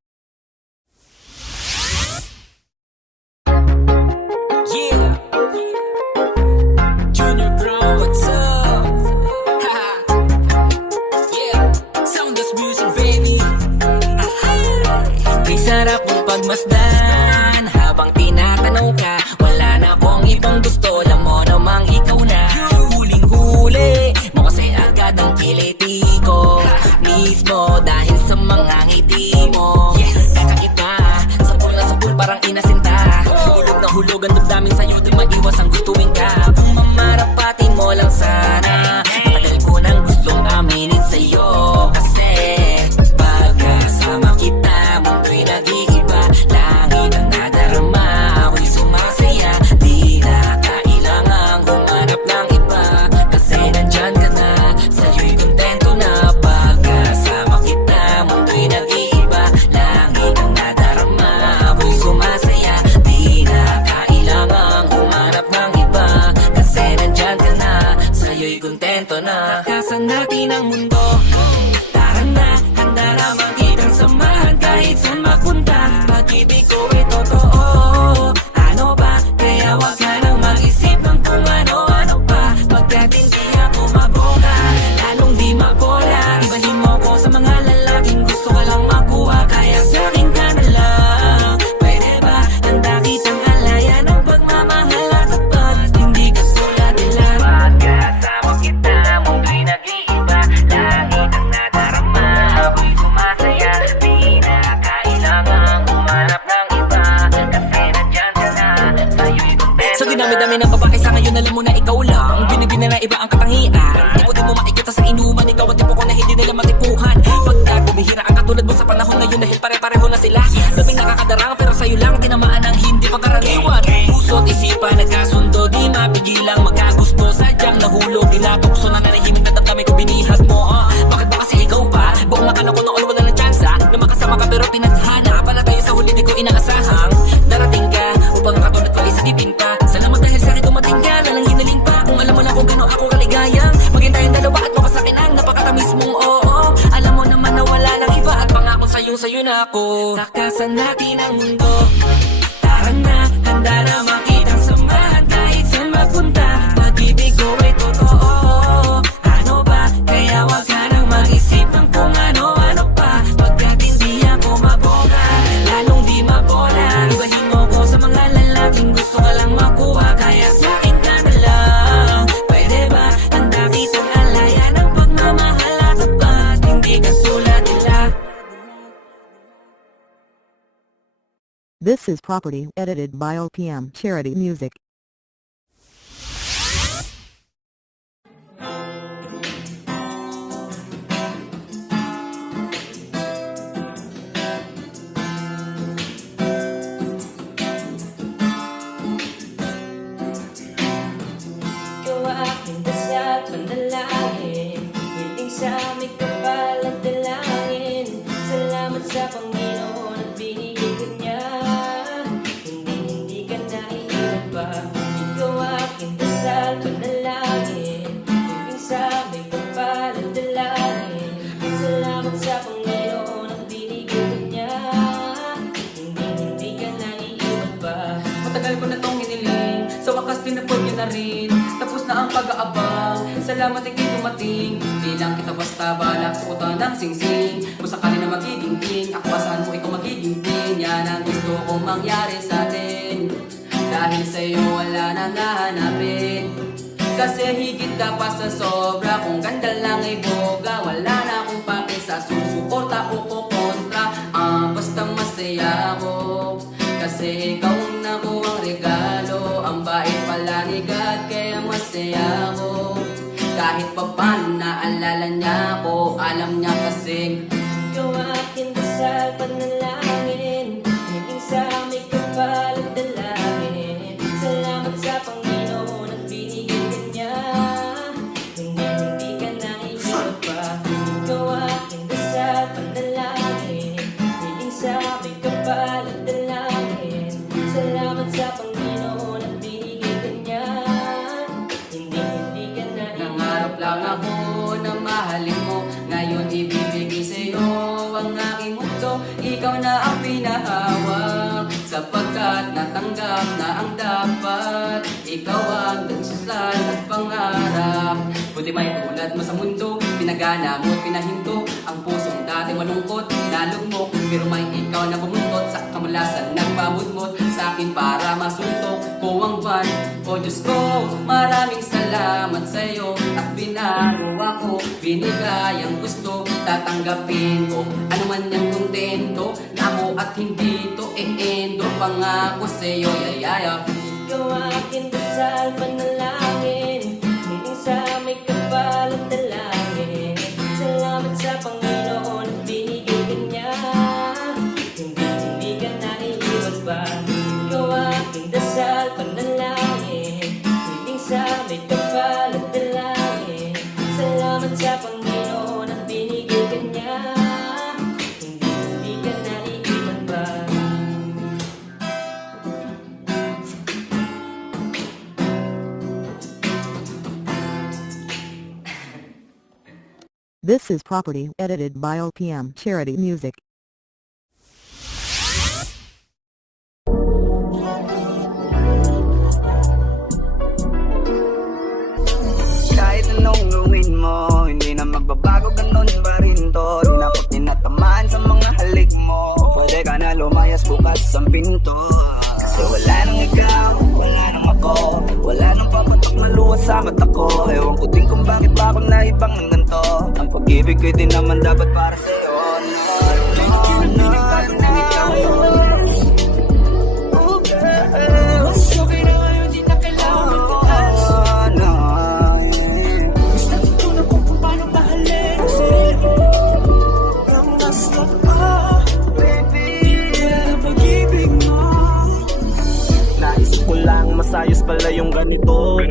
Yeah, Junior Bro, what's up? Yeah, sound this music, baby. Ay sarap mong pagmasdan habang tinatanong ka. Wala na akong ibang gusto, alam mo namang ikaw na. Huling-huli mo kasi agad ang kiliti ko mismo dahil sa mga ngiti mo. Kakaiba, sapul na sapul parang inasinta. Hulog na hulog ang damdamin sa'yo, di maiwas ang gustuin ka. Kung mamarapatin mo lang sana, matagal ko nang gustong aminin sa'yo. Kasi pagkasama kita, mundo'y nag-iiba. Langit ang nadarama, ako'y sumasaya. Di na kailangang humanap ng iba, kasi nandyan ka na, sa'yo'y kontento na. Pagkasama kita, mundo'y nag-iiba. Langit ang nadarama, ako'y sumasaya. Di na kailangang humanap ng iba, kasi nandyan ka na, sa'yo'y kontento na. Takasan natin ang mundo, tara na, handa naman kitang samahan kahit saan mapunta. Pag-ibig ko ay totoo, ano ba? Kaya wag ka nang mag-isip ng kung ano-ano pa. Pagkat hindi ako mabola, lalong di mabola. Ibahin mo ko sa mga lalaking gusto ka lang makuha, kaya sa akin ka na lang. Pwede ba? Handa kitang alayan ng pagmamahal at tapat. Hindi ka tulad nila. Pagkasama kita, mundo'y nag-iiba. Langit ang nadarama, ako'y sumasaya. Di na kailangang humanap ng iba, kasi nandyan ka na, sa'yo'y kontento. Sa dinami-dami ng babae sa ngayon, alam mo na ikaw lang. Binigyan na iba ang katangian. Tipo din mo makikita sa inuman, ikaw ang tipo ko na hindi nila matipuhan. Pagka bumihira ang katulad mo sa panahon ngayon, dahil pare-pareho na sila. Labing nakakadarang pero sa'yo lang tinamaan ang hindi pagkaraniwan. Puso't isipan nagkasundo, di mapigilang magkagusto. Sadyang nahulog, dinatokso na nanahimik na damdamin ko binihag mo. Bakit ba kasi ikaw pa? Buong makano ko noon wala ng tsansa na makasama ka pero pinadhana. Para tayo sa huli di ko inaasahang darating ka upang ang katulad ko ay sagipin pa. Salamat dahil sa akin dumating ka, lalang hinaling pa. Kung alam mo lang kung gano'n ako kaligayang maging tayong dalawa at mukha sa'kin ang napakatamis mong oo. Alam mo naman na wala nang iba at pangako sa'yo na ako. Takasan natin ang mundo, tara na, handa na makitang samahan kahit saan mapunta. Pag-ibig ko ay totoo, ano ba? Kaya wag ka nang mag-isip ng kung ano-ano pa. Pagkat hindi ako mabola, lalong di mabola. Ibahin mo ko sa mga lalaking gusto ka lang makuha, kaya sa akin ka na lang. Pwede ba? Handa kitang alayan ng pagmamahal at tapat. Hindi ka tulad nila. This is property edited by OPM Charity Music. Ikaw aking dasal, panalangin, hiling sa aming kapal at dalangin. Salamat sa Panginoon at binigay ka niya. Hindi na rin, tapos na ang pag-aabang. Salamat ikay dumating, di lang kita basta balak sukutan ng singsing. Kung sakali na magiging king, ako asahan mo ikaw magiging queen. Yan ang gusto kong mangyari sa atin, dahil sa'yo wala nang hahanapin. Kasi higit ka pa sa sobra, kung ganda lang ay boga. Wala na akong pake sa susuporta o kukontra. Basta masaya ako, kasi ikaw ang nakuhang regalo. Ang bait pala ni God, kaya masaya ako. Kahit pa paano naalala niya ako, alam niya kasing ikaw aking dasal, panalangin, hingin sa may kapal at dalangin. Salamat sa Panginoon at binigay ka niya, hindi ka naiiwan pa. Ikaw aking dasal, panalangin, hingin sa may kapal at dalangin. Salamat sa Panginoon at binigay ka niya, hindi ka naiiwan. Nangarap lang ako na mahalin mo, ngayon ibibigay sa'yo ang aking mundo. Ikaw na ang pinahawak, sapagkat natanggap na ang dapat. Ikaw ang dagsal at pangarap. Buti may tulad mo sa mundo, pinagana mo at pinahinto ang pusong dati malungkot, nalugmok. Pero may ikaw na bumuntot sa kamalasan, nagpamudmot sa akin para masuntok ko ang van. O Diyos ko, maraming salamat sa'yo at binago ako, binigay ang gusto, tatanggapin ko ano man yung kontento na ako at hindi to e-endo. Pangako sa'yo, yayaya. Ikaw aking dasal, panalangin, hingin sa may kapal at dalangin. Salamat sa Panginoon at binigay ka niya, hindi ka naiiwan pa. Ikaw aking dasal, panalangin, hingin sa may kapal at dalangin. Salamat sa Panginoon at binigay ka niya, hindi ka naiiwan pa. This is Property edited by OPM Charity Music. Kahit anong gawin mo, hindi na magbabago, ganun pa rin to. Di na ako tinatamaan sa mga halik mo, pwede ka na lumayas bukas ang pinto. Kasi wala nang ikaw, wala nang ako, wala nang papatok na luwas sa mata ko. Ewan ko din kung bakit pa ako naibang ng ganito. Ang pag-ibig ko din naman dapat para sa'yo. Mas okay na ngayon, di na kailangan magtaas. Gusto ko na kung paano mahalin sa'yo. Ang gusto ko, baby, ang pag-ibig mo. Naisip ko lang, masayos pala yung ganito.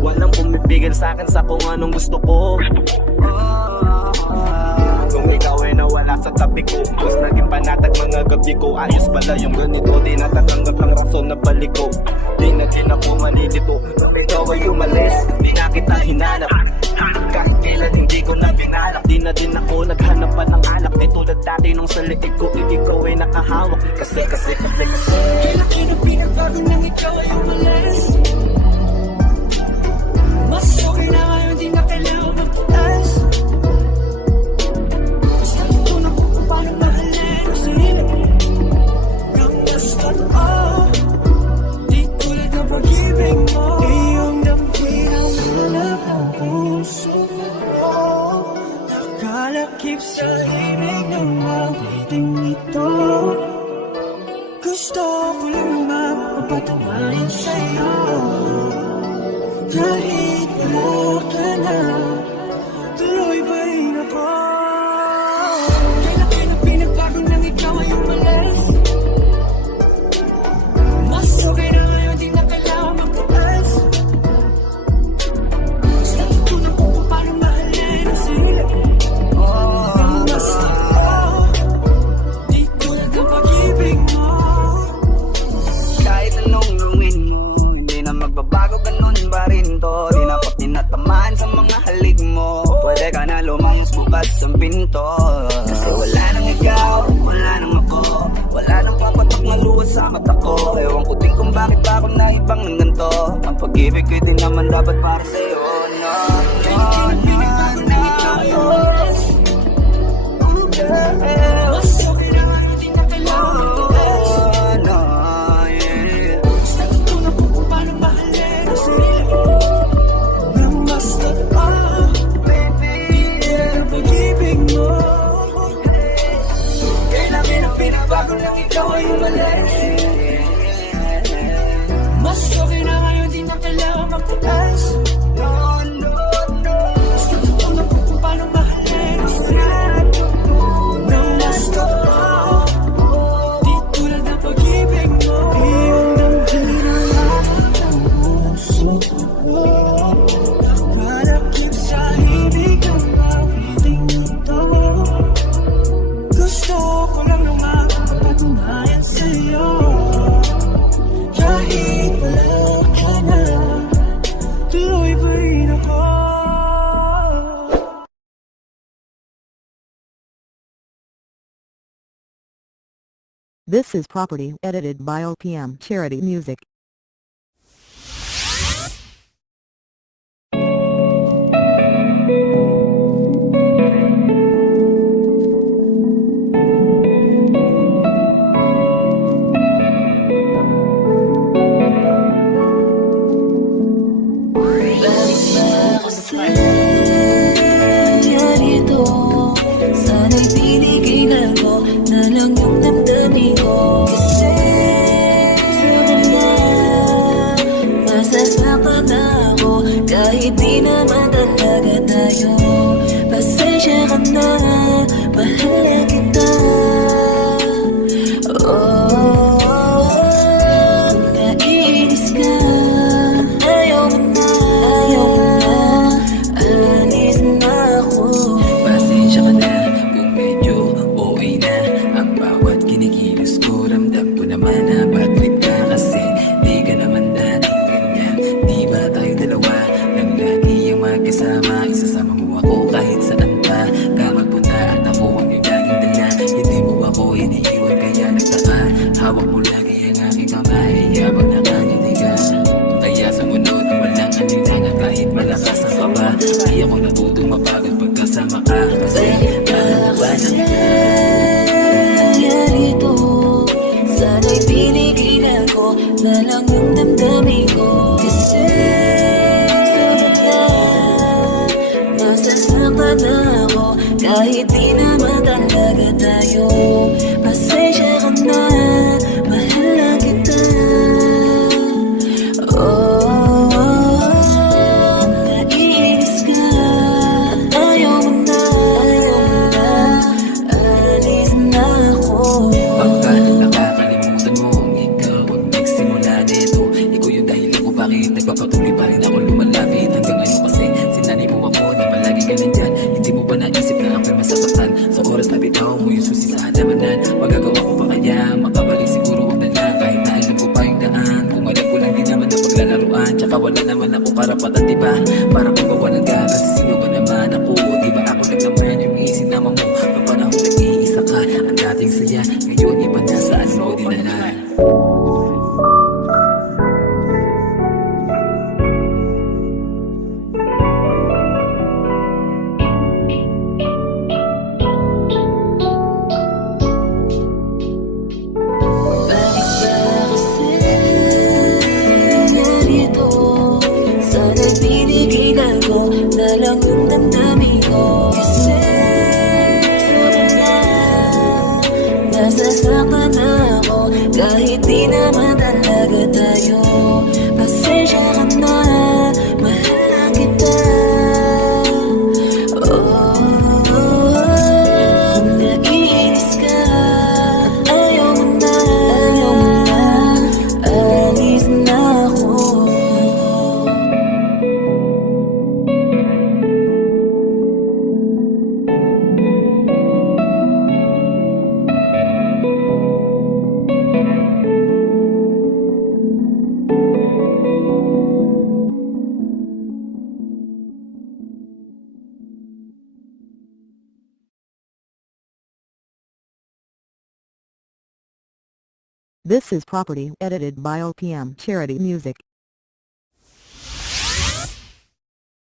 Walang pumipigil sa'kin sa kung anong gusto ko. Kung ikaw ay nawala sa tabi ko, mas naging panatag mga gabi ko. Ayos pala yung ganito, di natatanggap ang rason na balik ko. Di na din ako malilito, ikaw ay umalis, di na kita hinanap. Kahit kailan hindi ko na pinalak, di na din ako naghanap pa ng alak. Eh tulad dati nung sa liig ko, ikaw ay nakahawak. Kasi kailan pinagbago nang ikaw ay umalis. Mas okay na ngayon, di na kailangan magtaas. Gusto ko na kung paano mahalin ang sarili. Ang gusto ko, di tulad ng pag-ibig mo. Iyong damhin ang hanap ng puso mo. Nakalakip sa himig ng awiting ito. Gusto ko lang mapapatamarin sa'yo. Kahit wala ka na, tuloy pa rin ako. Kailan pinagbago nang ikaw ay umalis. Mas okay na ngayon, di na kailangan magtaas. Gusto ko na kung paano mahalin ang sarili. Ang gusto ko, di tulad ng pag-ibig mo. Kahit anong gawin mo, hindi na magbabago, ganun pa rin to. Di na ako tinatamaan sa mga halik mo, pwede ka na lumayas bukas ang pinto. Kasi wala nang ikaw, wala nang ako, wala nang papatok na luwas sa mata ko. Ewan ko din kung bakit pa ako naibang dapat para sa'yo. No, no, no, no. Mas okay na nga, hindi na kailangan magtigas. Basta natutunan ko kung paano mahalin ang sarili ko nang mas totoo. Hindi ang pag-ibig mo. Kailangan ang pinabago lang ikaw ay umalis. Mas okay na ngayon, di na kailangan magtigas. No, no, no. Basta natutunan ko kung paano mahalin ang sarili ko nang mas totoo. Di tulad ng pag-ibig mo. Iyong damhin ang lahat ng puso ko. Malakip sa ibig ang mawiting ito. Gusto ko lang naman mapatunayan sa'yo. Kahit wala ka na, tuloy pa rin ako. This is Property edited by OPM Charity Music. Narito, sana'y pinigilan ko na lang yung damdamin ko. Kasi sa kanya, masasaktan na ako kahit di naman talaga tayo. Pasensya ka na, mahal na kita. Oh, kung naiinis ka, ayaw mo na, alis na ako. Pasensya ka na kung medyo okay na ang bawat kinikilos ko. Ramdam ko naman na bad trip ka kasi di ka naman dating ganyan. Di ba tayo dalawa nang lagi ang magkasama? Isasama mo ako kahit saan pa ka magpunta at ako ang iyong laging dala. Hindi mo ako iniiwan kaya nagtaka. Hawak mo lagi ang aking kamay habang nakangiti ka. Kaya sumunod walang alinlangan kahit malakas ang kaba. Di ako natutong mapagod pagkasama ka kasi maliwanag ka. Narito, sana'y pinigilan ko na lang yung damdamin ko. Kasi sa kanya, masasaktan na ako kahit di naman talaga tayo. Pasensya ka na, mahal na kita. Oh, kung naiinis ka at ayaw mo na, alis na ako. Baka nakakalimutan mo kung ikaw ang nagsimula nito. Ikaw yung dahilan kung bakit nagpapatuloy pa rin ako lumalapit hanggang ngayon kasi sinanay mo ako na palagi ka nandyan. Hindi mo ba naisip na ako'y masasaktan sa oras na bitaw mo yung susi sa hanawanan? Magagawa ko pa kaya makabalik siguro wag na lang kahit na alam ko pa yung daan. Kung alam ko lang din naman na paglalaruan tsaka wala naman ako karapatan diba? Para pagbawalan ka kasi sino ba naman ako? Diba ako lang naman yung isinama mo nung panahon nag-iisa ka. Ang dating saya ngayon iba na saan mo dinala. Bakit ba kasi narito, sana'y pinigilan ko na lang yung damdamin ko. Kasi sa kanya, nasasaktan na ako kahit di naman talaga tayo. Pasensya ka na, mahal na kita. Oh, kung naiinis ka at ayaw mo na, alis na ako. This is Property edited by OPM Charity Music.